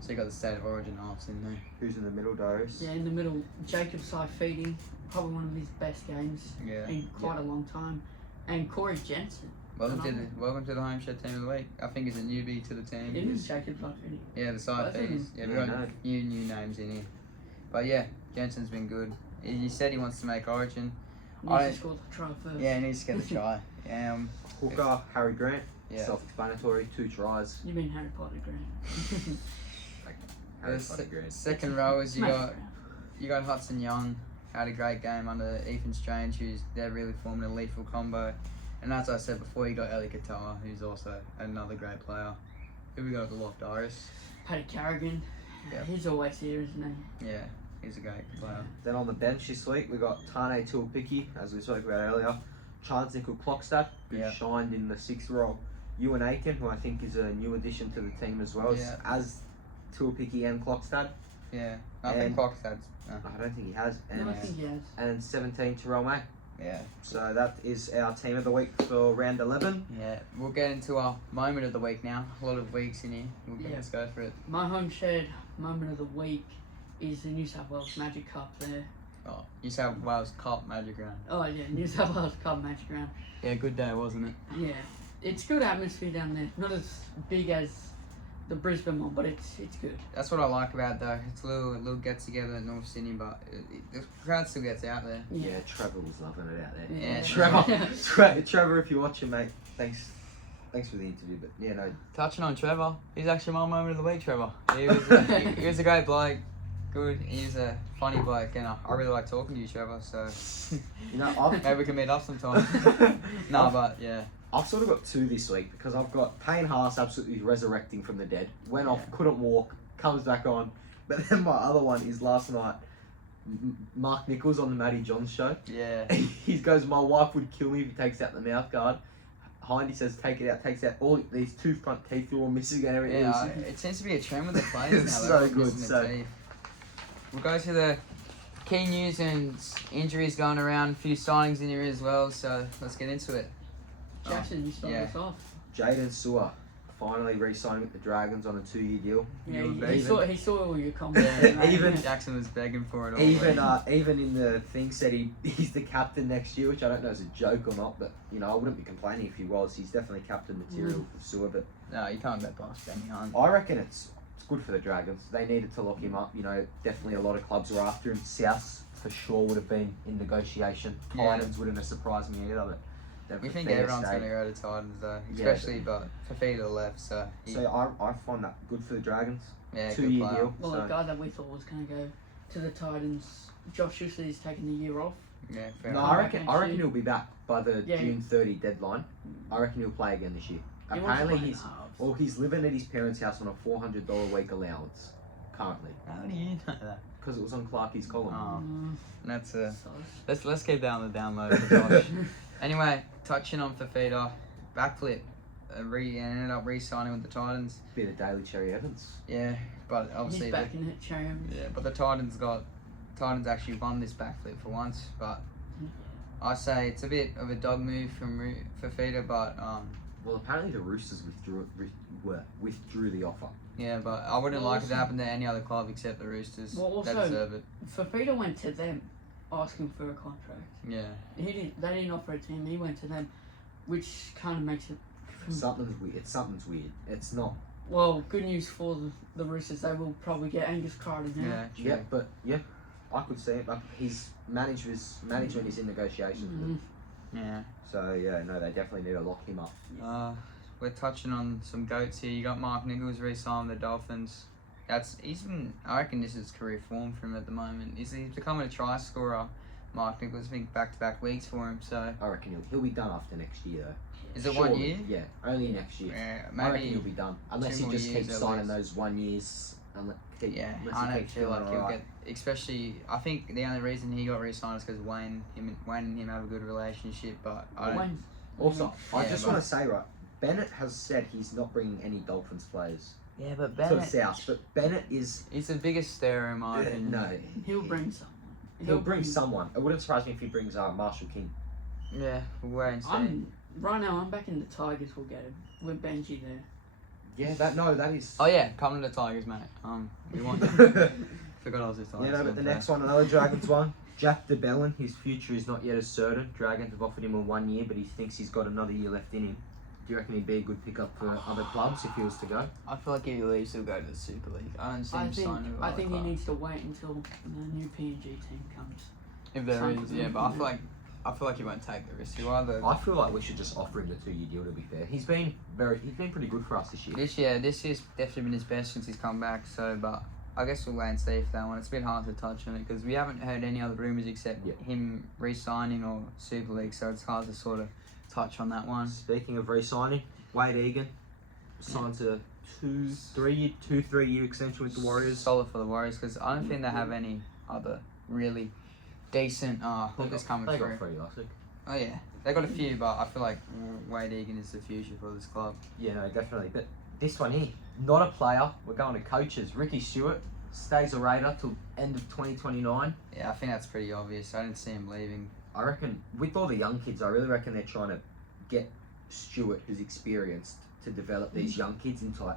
So you got the State of Origin halves in there. Who's in the middle, Doris? Yeah, in the middle, Jacob Saifidi, probably one of his best games Yeah. in quite a long time, and Corey Jensen. Welcome to the Homeshed team of the week. I think he's a newbie to the team. It is Jacob Saifidi. Yeah, the side Both of fees. them. Yeah, we Yeah, got no. new names in here. But yeah, Jensen's been good. He said he wants to make Origin. Needs to score the try first. Yeah, he needs to get the try. Hooker, Harry Grant. Yeah. Self-explanatory. 2 tries. You mean Harry Potter, Grant? Harry The Potter Grant. second rowers, you Smash got it, Grant. You got Hudson Young, had a great game under Ethan Strange, they're really forming a lethal combo. And as I said before, you got Eli Katoa, who's also another great player. Who we got at the lock, Doris? Paddy Carrigan. Yeah. He's always here, isn't he? Yeah, he's a great player. Then on the bench this week, we got Tane Tuapiki, as we spoke about earlier. Chance Nickel Clockstad, who Yeah. shined in the 6th role. Ewan Aiken, who I think is a new addition to the team as well, Yeah. as Tuapiki and Clockstad. Yeah, I think And- Clockstad's. I don't think he has. No, And, I think he has. and 17 Terrell May. Yeah, So that is our team of the week for round 11. yeah. We'll get into our moment of the week now. A lot of weeks in here. Yeah. Let's go for it. My homeshed moment of the week is the New South Wales Magic Cup there. Oh, New South Wales Cup Magic Round. Oh yeah, New South Wales Cup Magic Round. Yeah, good day, wasn't it? Yeah, it's good atmosphere down there. Not as big as the Brisbane one, but it's good. That's what I like about it, though. It's a little get together at North Sydney, but the crowd still gets out there. Yeah, Trevor was loving it out there. Yeah. Trevor, if you're watching, mate, thanks for the interview. But yeah, no. Touching on Trevor, he's actually my moment of the week, Trevor. He was a great bloke. Good. He's a funny bloke, and I really like talking to you, Trevor. So, You know, maybe we can meet up sometime. No, but yeah. I've sort of got two this week because I've got Payne Haas absolutely resurrecting from the dead. Went off, couldn't walk, comes back on. But then my other one is last night. Mark Nichols on the Matty Johns show. Yeah. He goes, my wife would kill me if he takes out the mouth guard. Hindy says, take it out, takes out all these two front teeth are all missing and everything. Yeah, it seems to be a trend with the players now. So they're all good, missing the so- teeth. We'll go to the key news and injuries going around. A few signings in here as well, so let's get into it. Jackson, you start yeah. us off. Jaden Sewer finally re-signing with the Dragons on a 2-year deal. Yeah, You were he begging. saw all your comments. Yeah, mate. even- Jackson was begging for it all. Even in the thing said he's the captain next year, which I don't know is a joke or not, but you know I wouldn't be complaining if he was. He's definitely captain material for Sewer, but No, you can't bet past Benny Hunt. I reckon it's good for the Dragons. They needed to lock him up. You know, definitely a lot of clubs were after him. South for sure would have been in negotiation. Yeah. Titans wouldn't have surprised me either. But We they've think fair everyone's stayed. going to go to Titans though, Yeah, especially but Fafita left, so So I find that good for the Dragons. yeah, good 2-year player. deal. Well, so. the guy that we thought was going to go to the Titans, Josh Schuster's taking the year off. Yeah, fair No, enough. I reckon next year. he'll be back by the Yeah. June 30 deadline. I reckon he'll play again this year. He wants to Apparently play in he's the halves. well, he's living at his parents' house on a $400 a week allowance currently How do you know that? because it was on Clarkie's column. Oh, Mm, that's so- let's keep that on the download for Josh. Anyway, touching on Fafita, backflip, ended up re-signing with the Titans. Bit of Daily Cherry Evans. Yeah, but obviously He's back in it, Cherry. yeah, but the Titans actually won this backflip for once, but I say it's a bit of a dog move from Fafita, but Well, apparently the Roosters withdrew the offer. yeah, but I wouldn't Well, like it to also- happen to any other club except the Roosters. Well, They also- deserve it. Fafita went to them asking for a contract. Yeah. They didn't offer it to him. He went to them, which kind of makes it. Something's weird. Something's weird. It's not. Well, good news for the Roosters. They will probably get Angus Carter now. Yeah. True. Yeah, but yeah, I could see it. But his management is in negotiations. with Mhm. it. Yeah. So yeah, no, they definitely need to lock him up. We're touching on some goats here. You got Mark Nichols re-signed with the Dolphins. I reckon this is career form for him at the moment. He's becoming a try scorer. Mark Nichols, I think back-to-back weeks for him. So I reckon he'll be done after next year though. is it Surely. 1 year? Yeah, only next year. Yeah, I reckon he'll maybe. be done unless two he more just years keeps at signing least. those 1 years. Yeah, unless I he don't keeps feel doing like he'll alright. get. Especially, I think the only reason he got re-signed is because Wayne and him have a good relationship. But I don't. When- Also, I Yeah, just but- want to say right, Bennett has said he's not bringing any Dolphins players Yeah, but to Bennett. South, but Bennett is He's the biggest star in my opinion. no. He'll bring someone. He'll bring someone. It wouldn't surprise me if he brings Marshall King. Yeah, we'll wait and see. Right now, I'm back in the Tigers. We'll get him with Benji there. Yeah, that is. Oh yeah, come to the Tigers, mate. We want. yeah, Forgot I was a Tigers. no, but the next one, another Dragons one. Jack DeBellin, his future is not yet as certain. Dragons have offered him a 1 year, but he thinks he's got another year left in him. Do you reckon he'd be a good pickup for other clubs if he was to go? I feel like if he leaves, he'll go to the Super League. I don't see him signing with I another think he club. needs to wait until the new PNG team comes. If there sign is, with yeah, him, but I yeah. feel like he won't take the risk. He'll either I feel like we should just offer him the 2 year deal. To be fair, he's been pretty good for us this year. this year's definitely been his best since he's come back. So, but I guess we'll wait and see for that one. It's a bit hard to touch on it because we haven't heard any other rumours except Yeah. him re-signing or Super League. So it's hard to sort of touch on that one. Speaking of re-signing, Wade Egan signs a 3 year extension with the Warriors. Solid for the Warriors because I don't think they have any other really decent hookers coming They through. got Freddie last week. Oh yeah, they got a few, but I feel like Wade Egan is the future for this club. Yeah, no, definitely. But this one here, not a player. We're going to coaches. Ricky Stewart stays a Raider till end of 2029. Yeah, I think that's pretty obvious. I didn't see him leaving. I reckon with all the young kids, I really reckon they're trying to get Stewart, who's experienced, to develop these young kids into like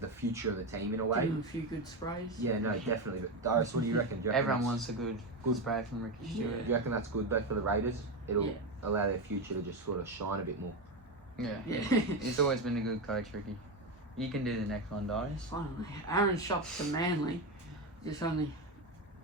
the future of the team in a Give way. him a few good sprays. Yeah, no, definitely. But Darius, what do you reckon? Do you reckon Everyone that's- wants a good Good. spray from Ricky Yeah. Stewart. Do you reckon that's good though for the Raiders? It'll Yeah. allow their future to just sort of shine a bit more. Yeah. Yeah. He's always been a good coach, Ricky. You can do the next one, Darius. Finally, Aaron shops to Manly. Just only,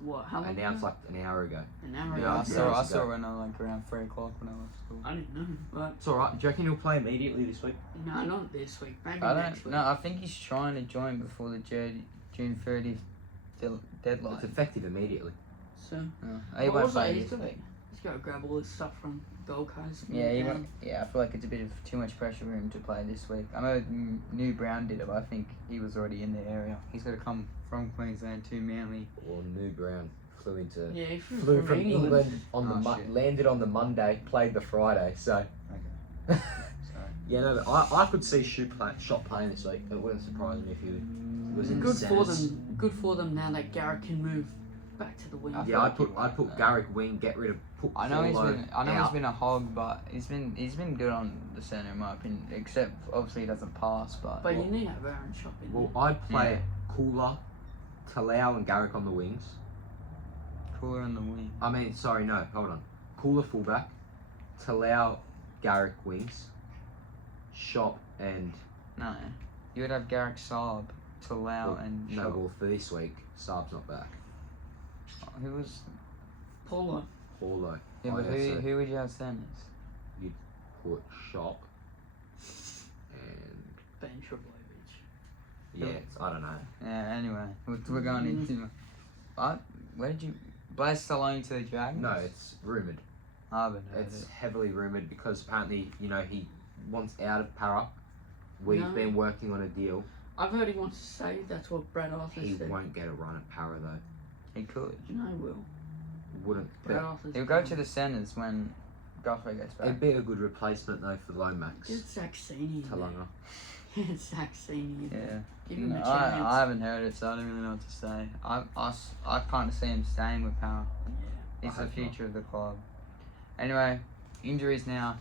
what, how long Announced ago? like an hour ago. An hour Yeah, ago. I saw it when I like around 3 o'clock when I left school. I didn't know, but It's alright. Do you reckon he'll play immediately this week? no, not this week. Maybe I next don't. week. No, I think he's trying to join before the June 30th deadline. It's effective immediately. So, He won't also, play he's this got week. to grab all this stuff from Gold Coast. Yeah, he won't, I feel like it's a bit of too much pressure for him to play this week. I know New Brown did it, but I think he was already in the area. He's got to come from Queensland to Manly. Or New Brown flew into. Yeah, he Flew from England on the shit. landed on the Monday, played the Friday. So Okay. yeah, no, but I could see Shot playing this week. It wouldn't surprise me if he was in Good the for centres. them. Good for them now that Garrett can move back to the wing. Yeah, I'd put Garrick wing, get rid of. Put I know he's Paulo been out. a hog, but he's been good on the centre in my opinion. Except obviously he doesn't pass, but But you need to have Aaron Shop in Well, there. I'd play Cooler, Talau, and Garrick on the wings. Cooler on the wing. I mean, sorry, no, hold on. Cooler fullback, Talau, Garrick wings, Shop and No, you would have Garrick Saab, Talau, well, and no. Shaw. Well, for this week, Saab's not back. Who was? Paulo. Paulo. Yeah, but so who would you have centres? put Shop and Ben Trebojevic. yeah, I don't know. Yeah. Anyway, we're going into. Where did you? Blaze Stallone to the Dragons? No, it's rumoured. I haven't heard It's it. heavily rumoured because apparently, he wants out of Para. We've No. been working on a deal. I've heard he wants to stay. That's what Brad Arthur He said. won't get a run at Para though. He could. No, he will. Wouldn't. Brad But Arthur's He'll go to the centres when Guthrie gets back. it'd be a good replacement though for Lomax. Get Zach Senior. Talanga. Get Zach Senior. Yeah. Give him No, a chance. I haven't heard it, so I don't really know what to say. I kind of see him staying with Power. Yeah. He's I the hope not. future of the club. Anyway, injuries now.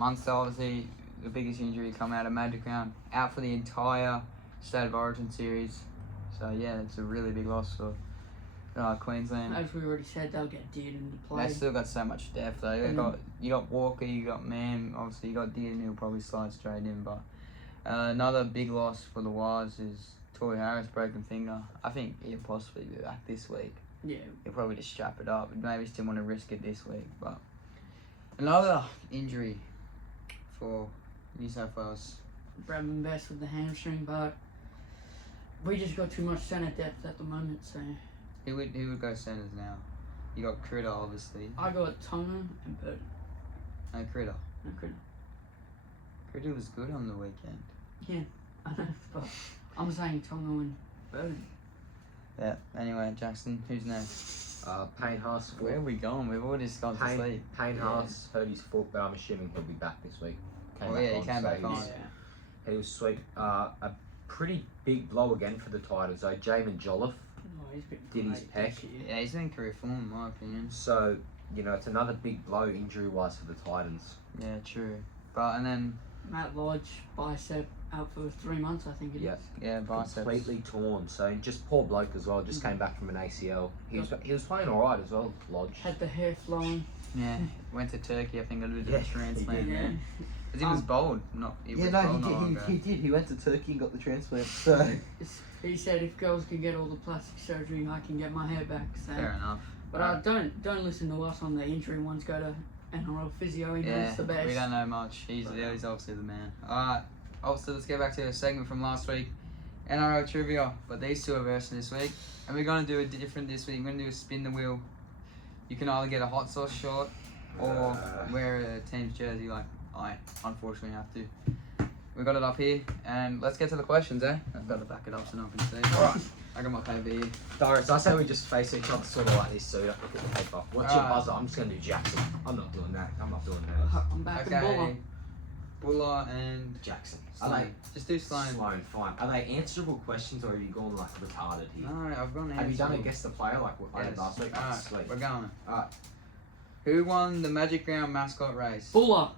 Munster, obviously, the biggest injury come out of Magic Round. Out for the entire State of Origin series. So, yeah, it's a really big loss for Queensland. As we already said, they'll get Dearden to They play. still got so much depth, though. You got Walker, you got Mam, obviously, you got Dearden, who'll probably slide straight in. But another big loss for the WAHS is Tory Harris, broken finger. I think he'll possibly be back this week. Yeah. He'll probably just strap it up. Maybe still want to risk it this week. But another injury for New South Wales. Bradman Best with the hamstring, but we just got too much centre depth at the moment, so Who would go centres now? You got Critter, obviously. I got Tonga and Burton. No, Critter. No, Critter. Critter was good on the weekend. I know, but I'm saying Tonga and Burton. Yeah. Anyway, Jackson, who's next? Payne Haas. Where are we going? We've all just gone to sleep. Payne Yeah. Haas hurt his foot, but I'm assuming he'll be back this week. He came back so on. He was sweet. A pretty big blow again for the Titans. So Jamin Jolliffe. Oh, he's been Did his great peck. this year. Yeah, he's in career form, in my opinion. So it's another big blow injury-wise for the Titans. Yeah, true. But and then Matt Lodge, bicep, out for 3 months, I think it is. Yeah. yeah, biceps. Completely torn. So just poor bloke as well. Just came back from an ACL. He was playing all right as well. Lodge. Had the hair flowing. Yeah, went to Turkey. I think a little bit Yeah, of a transplant he did, there. Because he was bold. He was bold not long ago. did. He went to Turkey and got the transplant. So He said if girls can get all the plastic surgery, I can get my hair back. So. Fair enough. But don't listen to us on the injury ones. Go to NRL Physio. He Yeah, knows the best. we don't know much. He's obviously the man. Alright, obviously let's get back to the segment from last week. NRL Trivia, but these two are versing this week. And we're going to do it different this week. We're going to do a spin the wheel. You can either get a hot sauce short or wear a team's jersey like I unfortunately have to. We got it up here, and let's get to the questions, eh? I've got to back it up so no one can see. Alright, I got my paper here. Darius, I say we just face each other sort of like this, so you don't look at the paper. What's your Alright. buzzer? I'm just gonna do Jackson. I'm not doing that. I'm not doing that. I'm back in Buller. Okay, Buller and Jackson. Sloan. Just do Sloan. Sloan, fine. Are they answerable questions or have you gone like retarded here? No, I've gone Have you done a answerable. guess the player like what I did last week? Alright, Sweet. we're going. Alright. Who won the Magic Round mascot race? Buller.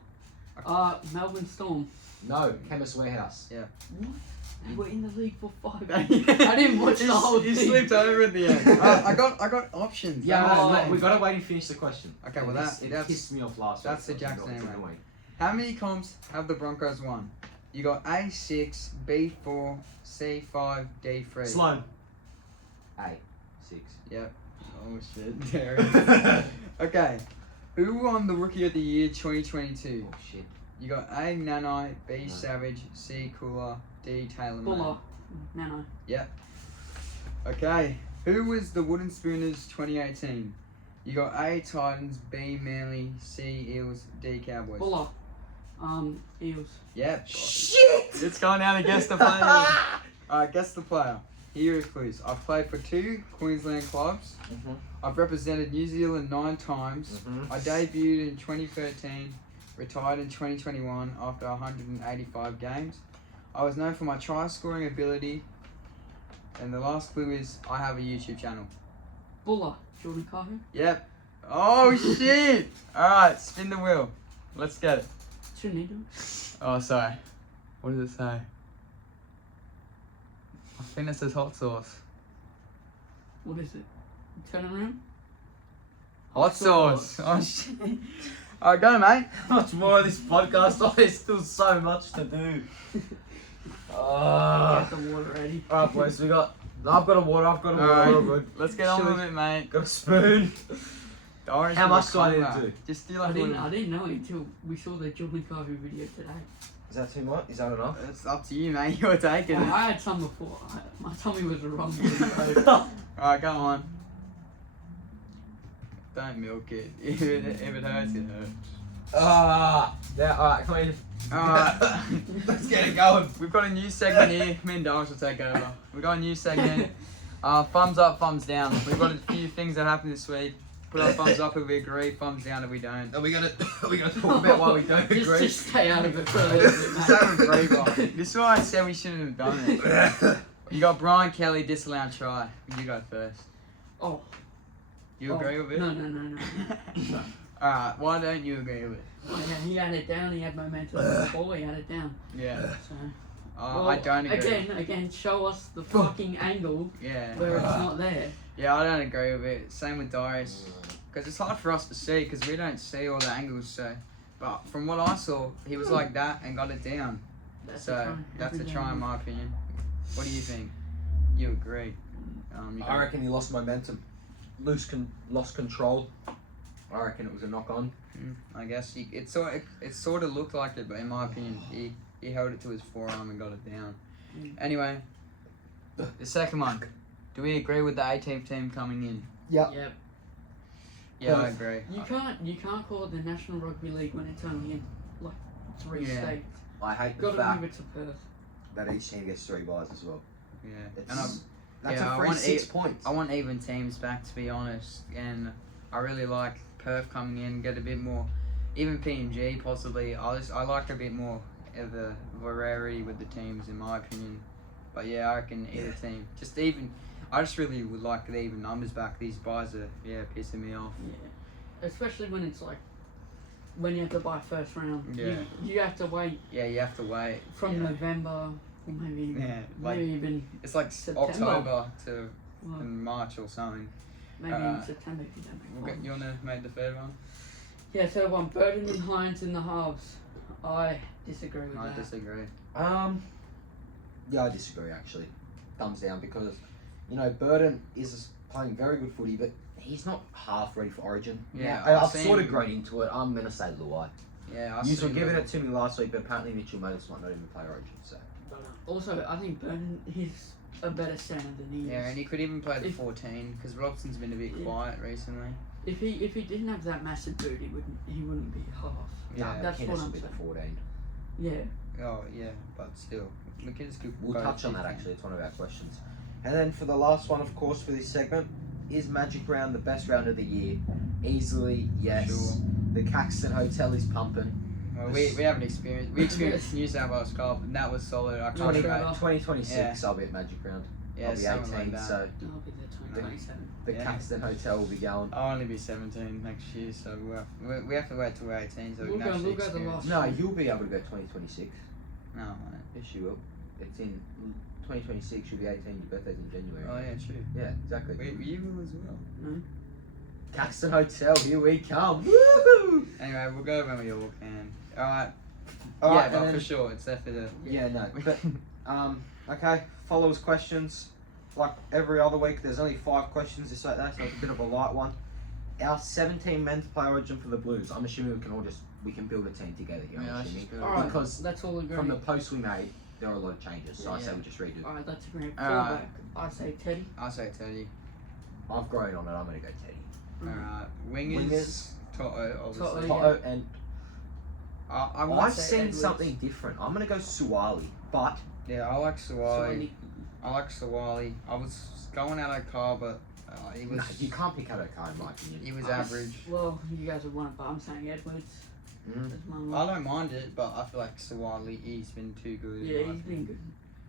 Melbourne Storm. No, Chemist Warehouse. What? They were in the league for 5 days. I didn't watch the whole You thing. slipped over at the end. I got options. Yeah, Oh. no, we gotta wait and finish the question. Okay, well it that's pissed me off last that's week. the Jackson It's anyway. annoying. How many comps have the Broncos won? You got A6, B4, C5, D3. Sloan. A. 6. Yep. Oh shit. There. Okay. Who won the Rookie of the Year 2022? Oh shit. You got A. Nanai, B. No. Savage, C. Cooler, D. Taylor. Buller. No. Okay. Who was the Wooden Spooners 2018? You got A. Titans, B. Manly, C. Eels, D. Cowboys. Buller. Eels. Yep. Shit! It's going down to guess the player. Alright, guess the player. Here are clues. I've played for 2 Queensland clubs. Mm-hmm. I've represented New Zealand 9 times. Mm-hmm. I debuted in 2013, retired in 2021 after 185 games. I was known for my try scoring ability. And the last clue is I have a YouTube channel. Buller. Jordan Kahu. Yep. Oh shit! Alright, spin the wheel. Let's get it. Tunido. Oh, sorry. What does it say? I think it says hot sauce. What is it? Turn around. Hot sauce. Oh shit. Alright, go mate. How much more of this podcast? Oh, there's still so much to do. Get the water ready. Alright, boys, I've got a water, all good. Let's get on with it, mate. Got a spoon. The orange How with much the do I need colour. to do? Just do I like didn't know until we saw the Jordan Kahu video today. Is that too much? Is that enough? It's up to you, mate. You're taking Well, it. I had some before. My tummy was the wrong video. Alright, go on. Don't milk it. If it hurts, it hurts. Yeah, alright, come in. Alright. Let's get it going. We've got a new segment here. Me and Dallas will take over. We've got a new segment. Thumbs up, thumbs down. We've got a few things that happened this week. Put our thumbs up if we agree, thumbs down if we don't. Are we gonna talk about why we don't agree? Just stay out of it for a little bit, Just mate. have a breather. This is why I said we shouldn't have done it. You got Brian Kelly disallowed try. You go first. Oh. You agree with it? No. Alright, why don't you agree with it? Oh, yeah, he had it down. He had momentum on the ball. He had it down. Yeah. So. I don't agree. Again, show us the fucking angle Yeah. where it's not there. Yeah, I don't agree with it. Same with Darius. Because it's hard for us to see because we don't see all the angles. So, but from what I saw, he was like that and got it down. That's a try in my opinion. What do you think? You agree? I reckon he lost momentum. Lost control. I reckon it was a knock on. I guess it sort of looked like it, but in my opinion, he held it to his forearm and got it down. Anyway, the second one. Do we agree with the 18th team coming in? Yeah. Yep. Yeah, I agree. You can't call it the National Rugby League when it's only in like 3 Yeah. states. I hate the Got to fact move it to Perth. that each team gets 3 buys as well. Yeah. That's I a free want 6 points. I want even teams back, to be honest, and I really like Perth coming in, get a bit more, even PNG possibly. I like a bit more of the variety with the teams, in my opinion. But yeah, I reckon either team, I just really would like the even numbers back. These buys are pissing me off. Yeah. Especially when it's like when you have to buy first round. Yeah. You have to wait Yeah, you have to wait from November, or maybe even it's like September. October to well, March or something. maybe in September if you don't make You wanna make the third one? Yeah, third one, Burton and Hines in the halves. I disagree with I that. disagree. Yeah, I disagree actually. Thumbs down because, Burton is playing very good footy, but he's not half ready for Origin. Yeah, I've sort of grown into it. I'm going to say Luai. Yeah, You were giving it to me last week, but apparently Mitchell Moses might not even play Origin, so. Also, I think Burton, he's a better centre than he is. Yeah, and he could even play the 14 because Robson's been a bit quiet recently. If he didn't have that massive boot, he wouldn't be half. Yeah, that's what McInnes I'm will be the saying. 14. Yeah. Oh yeah, but still, McInnes could. We'll go touch on that 15. actually, it's one of our questions. And then for the last one, of course, for this segment, is Magic Round the best round of the year? Easily, yes. Sure. The Caxton Hotel is pumping. Well, we haven't experienced. We experienced New South Wales Cup, and that was solid. I can't 2026, I'll be at Magic Round. Yeah, I'll be something 18, like that. so I'll be there 27. the Yeah. Caxton Hotel will be going. I'll only be 17 next year, so we have to wait till we're 18 so we We'll can go- actually we'll go the experience. last- No, you'll be able to go 2026. No, mate. Yes, you will. It's in 2026, you'll be 18, your birthday's in January. Oh yeah, true. Yeah, exactly. You will as well. No? Caxton Hotel, here we come. Woo! Anyway, we'll go when we all can. Alright, Alright, but and for then- sure, it's there for the. Yeah, no. But okay, followers questions. Like every other week, there's only 5 questions this week, so it's a bit of a light one. Our 17 men to play Origin for the Blues. I'm assuming we can build a team together here. Yeah, I'm let's assuming. just build Alright, Because let's all agree. from the post we made, there are a lot of changes, so I say Yeah. we just redo. Alright, let's agree. Alright. Fullback, I say Teddy. I say Teddy. I've grown on it. I'm gonna go Teddy. Alright, Wingers. wingers. Toto, obviously. Toto. Toto and I would I've say seen Edwards. something different. I'm gonna go Suwali, but Yeah, I like Sawali. Sweeney. I like Sawali. I was going out of car, but he was. no, you can't pick out a car in my opinion. He was average. Well, you guys have won it, but I'm saying Edwards. Mm. That's my I one. don't mind it, but I feel like Sawali, he's been too good. in Yeah, my he's been opinion. good.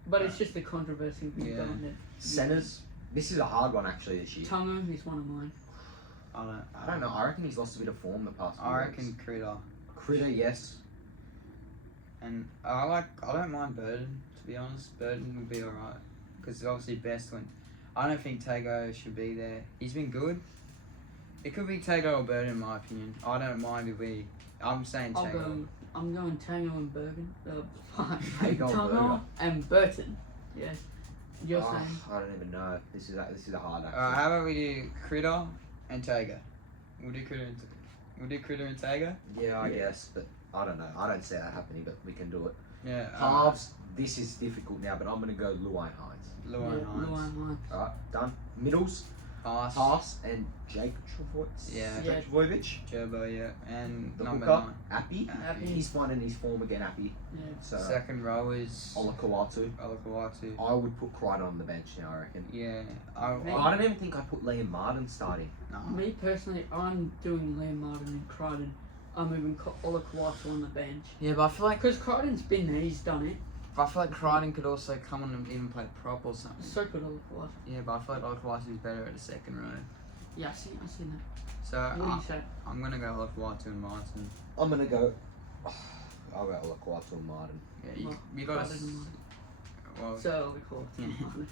But it's just the controversy with Yeah. going there. Centers. This is a hard one actually this year. Tungo is one of mine. I don't know. I reckon he's lost a bit of form the past. I few reckon weeks. Critter. Critter, yes. And I don't mind Burden, to be honest. Burden would be alright. Because obviously best went. I don't think Tago should be there. He's been good. It could be Tago or Burden in my opinion. I don't mind if we. I'm saying I'll Tago. go. I'm going Tango and Bergen. Tango Tungo and Burton. Yes. You're Oh, saying. I don't even know. This is a hard. Actually. Alright, how about we do Critter and Tago? We'll do Critter and Tago? Yeah, I Yeah. guess, but I don't know. I don't see that happening, but we can do it. Yeah. Halves. This is difficult now, but I'm gonna go Luai Hines. Luan Hines. Luan Alright, done. Middles. Pass. Haas and Jake Travovic. Yeah. Yeah. Travovic. Turbo, yeah. And The number hooker. 9. Appy. Appy. He's finding his form again. Appy. Yeah. So Second row is Olakawatu. Olakawatu. I would put Crichton on the bench now. I reckon. Yeah. I don't even think I put Liam Martin starting. No. Me personally, I'm doing Liam Martin and Crichton. I'm moving Olakawatu on the bench. Yeah, but I feel like Because Crichton's been there, he's done it. Crichton could also come on and even play prop or something. So could Olakawatu. Yeah, but I feel like Olakawatu is better at the second row. Yeah, I see that. So What do you say? I'm gonna go Olakawatu and Martin. I'm gonna go. I'll go Olakawatu and Martin. Yeah, Well, you got Crichton and Martin. well. So Olakawatu and Martin.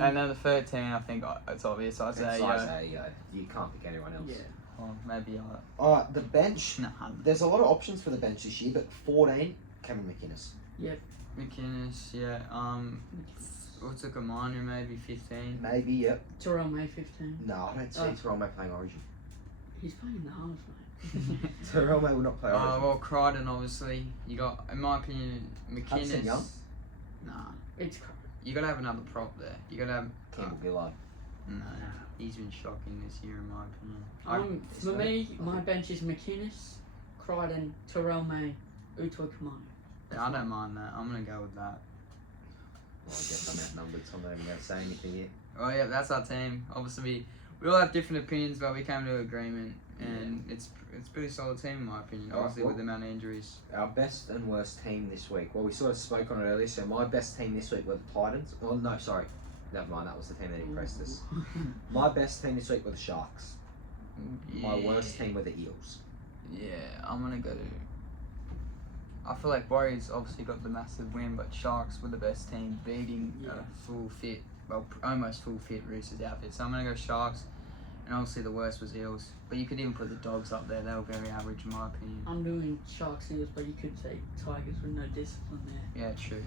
And then the third team, I think it's obvious. I'd say, You can't pick anyone else. Yeah. well, maybe Alright, the bench. nah, There's a lot of options for the bench this year, but 14, Cameron McInnes. McInnes, yeah. What's a commander? Maybe 15. Maybe, yep. Terrell May 15. No, I don't see Oh. Terrell May playing Origin. He's playing in the halves, mate. Terrell May will not play Origin. Well, Crichton, obviously. You got, in my opinion, Hudson McInnes. Young? Nah, It's Crichton. you gotta have another prop there. You gotta have. Campbell Gillard. No, he's been shocking this year, in my opinion. For me, my bench is McInnes, Crichton, Terrell May, Uto Kamano. I don't mind that. I'm gonna go with that. Well, I guess I'm outnumbered, so I'm not even going to say anything yet. Oh yeah, that's our team. Obviously, we all have different opinions, but we came to an agreement, and it's a pretty solid team in my opinion. Alright, Obviously, with the amount of injuries. Our best and worst team this week. Well, we sort of spoke on it earlier, so my best team this week were the Titans. Oh, no, sorry. Never mind, that was the team that impressed us. My best team this week were the Sharks. My worst team were the Eels. Yeah, I'm gonna go to. I feel like Warriors obviously got the massive win, but Sharks were the best team, beating Yeah. a full fit, well, almost full fit Roosters outfit. So I'm gonna go Sharks, and obviously the worst was Eels. But you could even put the Dogs up there; they were very average in my opinion. I'm doing Sharks Eels, but you could say Tigers with no discipline there. Yeah, true.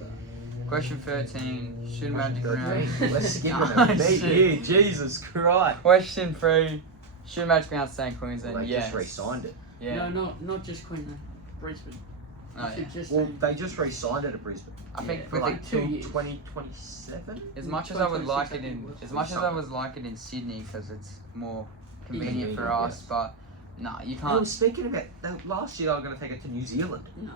Question 13: Should Magic Round? Let's skip Nah, it. shit. Here, Jesus Christ. Question 3: Should Magic Round stay in Queensland? Well, they Yes. just re-signed it. Yeah. No, not just Queensland, Brisbane. Oh, You should yeah. just Well, say- they just re-signed it at Brisbane. I think Yeah. with Like the, 2 till years. 2027? as much as I would 2026, like I it think in, it was. as much as I was like it in Sydney because it's more convenient for Convenient, us, yes. but nah, you Oh, can't. speaking about that, last year, they were going to take it to New Zealand. No.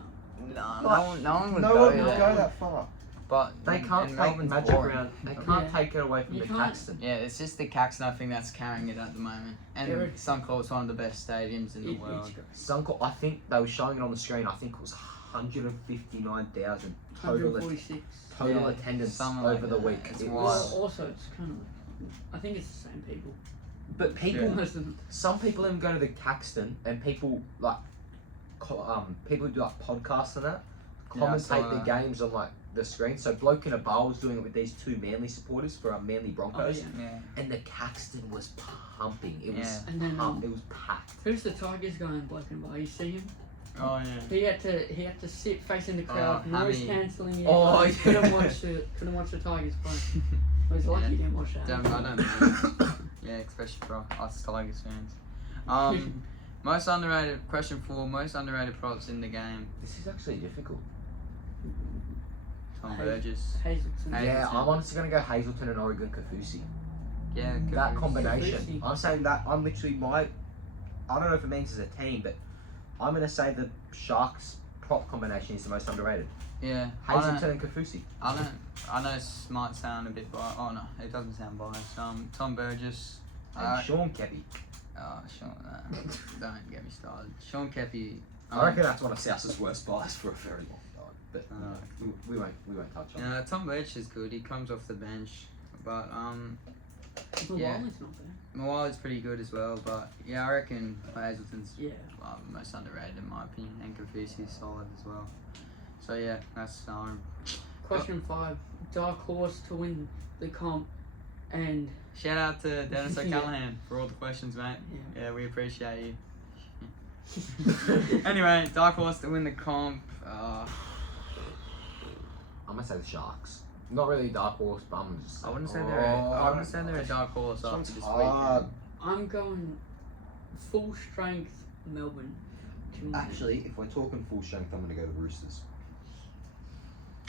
Nah, But no one would No go one will there. go that far. But They and can't take Melbourne's Magic boring. Round. They can't Yeah. take it away from You the can't. Caxton. Yeah, it's just the Caxton I think that's carrying it at the moment, and Derek- Suncorp is one of the best stadiums in the It's world. great. Suncorp, I think they were showing it on the screen. I think it was 159,000 total 146. total Yeah, attendance something over like the that. week. It's It wild. was, Well, also, it's kind of. I think it's the same people. but people, Yeah. Most of them. some people even go to the Caxton, and people like, people who do like podcasts and that, Yeah, I commentate saw the that. games on like the screen. So bloke in a bar was doing it with these two Manly supporters for our Manly Oh, Broncos, yeah. Yeah, and the Caxton was pumping. It was Yeah. And then, pumped. It was packed. Who's the Tigers guy in black and white? You see him? Oh yeah. He had to sit facing the crowd, Oh, noise Hammy. cancelling. Oh, yeah. Couldn't watch the Tigers play. I was lucky he didn't watch that. I don't know. Yeah, especially for us Tigers fans. Most underrated question 4. Most underrated props in the game. This is actually difficult. Tom Hey. Burgess. Hazelton. Hey. Yeah, Hazelton. I'm honestly gonna go Hazelton and Oregon Kafusi. Yeah, good That for combination. Kafusi. I'm saying that I'm literally I don't know if it means as a team, but I'm gonna say the Sharks prop combination is the most underrated. Yeah. Hazelton and Kafusi. I know this might sound a bit biased. Oh no, it doesn't sound biased. Tom Burgess. And Sean Keppie. Oh, Sean, don't get me started. Sean Keppie. I reckon that's one of South's worst buys for a very long time. But we won't touch on Yeah, Tom Burgess is good. He comes off the bench, but yeah. Wallet's not there. Moale's pretty good as well. But yeah, I reckon Hazelton's Yeah. most underrated in my opinion, and Kafusi's solid as well. So yeah, that's Question 5. Dark horse to win the comp, and shout out to Dennis Yeah. O'Callaghan for all the questions, mate. yeah. Yeah, we appreciate you. Anyway, dark horse to win the comp. I'm gonna say the Sharks. Not really a dark horse, but I'm just. I wouldn't say they're a dark horse after this hard. weekend. I'm going full strength Melbourne. to win. Actually, if we're talking full strength, I'm gonna go the Roosters.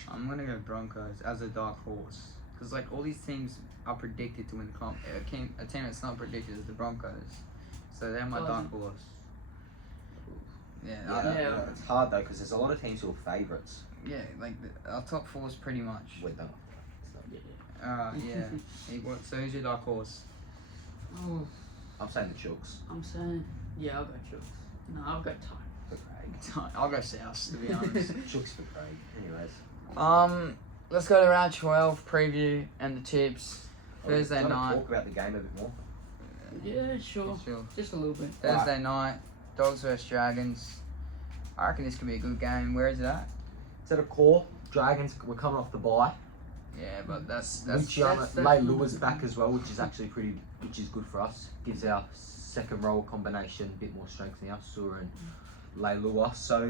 I'm gonna go Broncos as a dark horse because like all these teams are predicted to win the comp. A team that's not predicted is the Broncos, so they're my dark horse. Yeah, Yeah. It's hard though because there's a lot of teams who are favourites. yeah, like our top 4 is pretty much. With them. Yeah. So who's your dark horse? Oh, I'm saying the Chooks. I'm saying, yeah, I'll go Chooks. No, I'll go Tigers. For Craig. I'll go South to be honest. Chooks for Craig. Anyways. Let's go to round 12 preview and the tips. Thursday Do you wanna night. Talk about the game a bit more. Yeah, sure. Just a little bit. Thursday night, Dogs vs Dragons. I reckon this could be a good game. Where is it at? It's at a core. Dragons. We're coming off the bye. Yeah, but that's Leilua's back as well, which is actually which is good for us. Gives our second row combination a bit more strength now, Sura and Leilua. So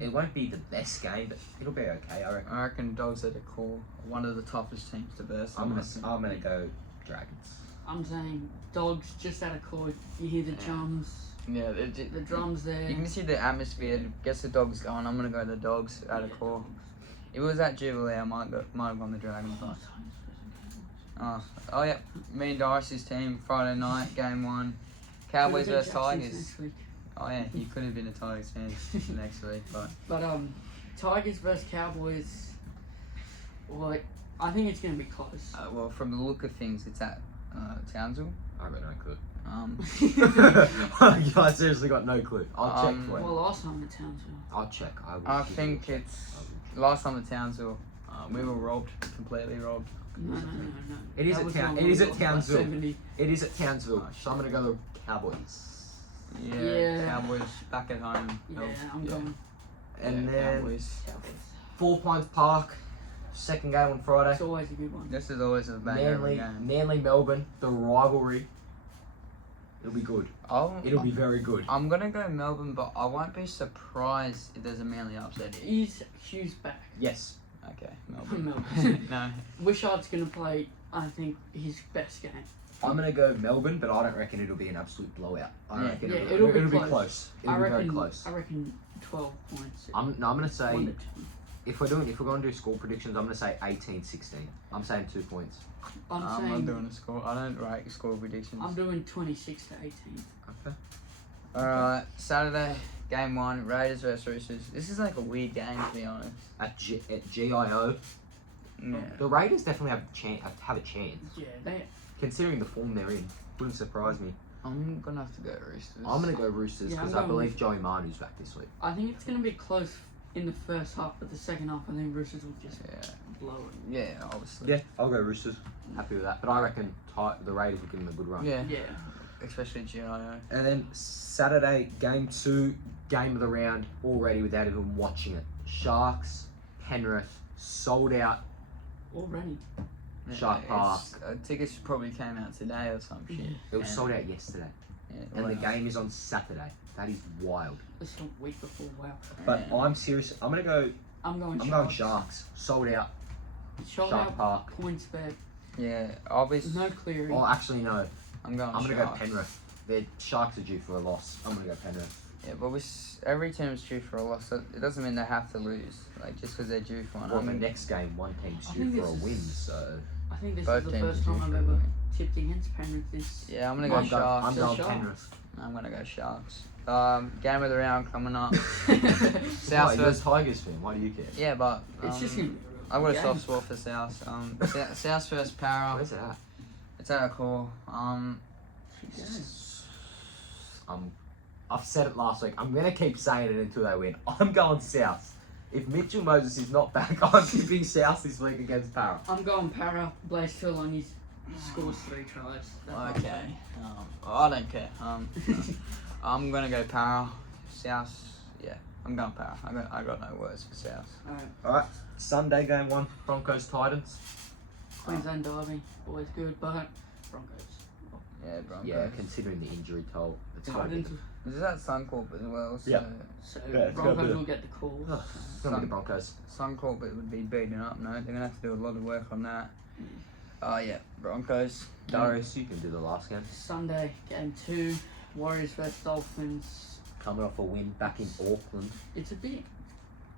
it won't be the best game, but it'll be okay. I reckon. Dogs at a core, one of the toughest teams to verse. I'm gonna go Dragons. I'm saying Dogs just out of court. You hear the drums. Yeah, The drums there. you can see the atmosphere. Gets the Dogs going. I'm gonna go the Dogs at a core. If it was at Jubilee, I might have gone the Dragons. But oh yeah, me and Darcy's team Friday night game 1, Cowboys vs Tigers. Next week. Oh yeah, you could have been a Tigers fan next week, but Tigers versus Cowboys. Well, I think it's gonna be close. well, from the look of things, it's at Townsville. I really don't clue. Um, I seriously got no clue. I'll check for it. Well, last time the Townsville. I'll check. I think it's last time at Townsville. We were robbed, completely robbed. No. It is That at was Town. when It is we at lost by Townsville. 70. It is at Townsville. Oh, So I'm gonna go the Cowboys. Yeah, Cowboys back at home. Yeah, I'm going And then Cowboys. Cowboys. 4 Pines Park. Second game on Friday. It's always a good one. This is always a banger every game. Manly Melbourne. The rivalry. It'll be good. It'll be very good. I'm gonna go Melbourne, but I won't be surprised if there's a Manly upset here. Is Hughes back? Yes. Okay, Melbourne. Melbourne. No. Wishard's gonna play, I think, his best game. I'm gonna go Melbourne, but I don't reckon it'll be an absolute blowout. I Yeah. reckon Yeah, it'll it'll be be close. It'll I be reckon. very close. I reckon 12 points. I'm gonna say 1 to 10. if we're going to do score predictions, I'm gonna say 18-16. I'm saying 2 points. I'm I'm saying doing a score. I don't write score predictions. I'm doing 26 to 18. Okay. Alright, Saturday, game 1, Raiders vs Roosters. This is like a weird game to be honest. At GIO, Yeah. the Raiders definitely have a chance. Yeah, they. Considering the form they're in, wouldn't surprise me. I'm gonna have to go Roosters. I'm gonna go Roosters Yeah, I'm because I going believe with- Joey Manu's back this week. I think it's gonna be close in the first half, but the second half, I think Roosters will just blow it. Yeah, obviously. Yeah, I'll go Roosters. Happy with that. But I reckon the Raiders will give them a good run. Yeah. Yeah. Especially GIO. And then Saturday, game 2, game of the round, already without even watching it. Sharks, Penrith, sold out. Already. Shark Park. Tickets probably came out today or some shit. It was And- sold out yesterday. and the game is on Saturday. That is wild. It's a week before. Wow. But I'm serious. I'm going Sharks. Sold out. Sold Shark out. Park. Points bet. Yeah, I'll be. No Cleary. Oh, actually no. I'm going I'm gonna Sharks. go Penrith. The Sharks are due for a loss. I'm gonna go Penrith. Yeah, but every team's due for a loss. So it doesn't mean they have to lose. Like just because they're due for one. Well, I mean, the next game, one team's I due think for a this win. is- So I think this both is the teams first are due time I've for a ever win. tipped against Penrith. This. Yeah, I'm gonna go I'm Sharks. going Sharks. Penrith. I'm gonna go Sharks. Game of the round coming up. Why, South you're a first. Tigers fan. Why do you care? Yeah, but It's just him. I've got a game. soft spot for South. South first Para. Where's it at? It's at a core. I've said it last week. I'm gonna keep saying it until they win. I'm going South. If Mitchell Moses is not back, I'm tipping South this week against Para. I'm going Para. Blaze Philon scores 3 tries. That's Okay. I don't care. I'm gonna go Para. South. Yeah, I'm going Para. I got no words for South. Alright. Alright, Sunday game 1, Broncos Titans. Queensland Derby. Always good, but Broncos. Yeah, Broncos. Yeah, considering the injury toll, it's gotta be Titans. This is at Suncorp as well. So Yeah. So Yeah, it's gotta Broncos be- will get the call. It's gonna be the Broncos. Suncorp it would be beaten up. No, they're gonna have to do a lot of work on that. Yeah, Broncos. Darius, you can do the last game. Sunday, game 2. Warriors vs Dolphins. Coming off a win back in Auckland. It's a bit.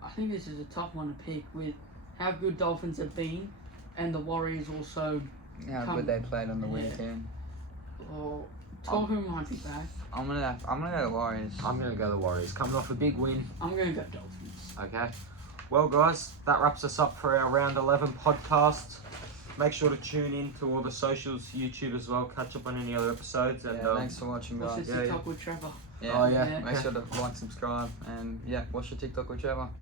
I think this is a tough one to pick with how good Dolphins have been, and the Warriors also. How good they played on the weekend. Or Tohu might be back. I'm gonna go the Warriors. I'm gonna go the Warriors. Coming off a big win. I'm going to go Dolphins. Okay. Well, guys, that wraps us up for our Round 11 podcast. Make sure to tune in to all the socials, YouTube as well. Catch up on any other episodes. And Yeah, thanks for watching, What's guys. this TikTok with Trevor? Yeah, Oh, yeah. Make sure to like, subscribe, and yeah, watch your TikTok with Trevor.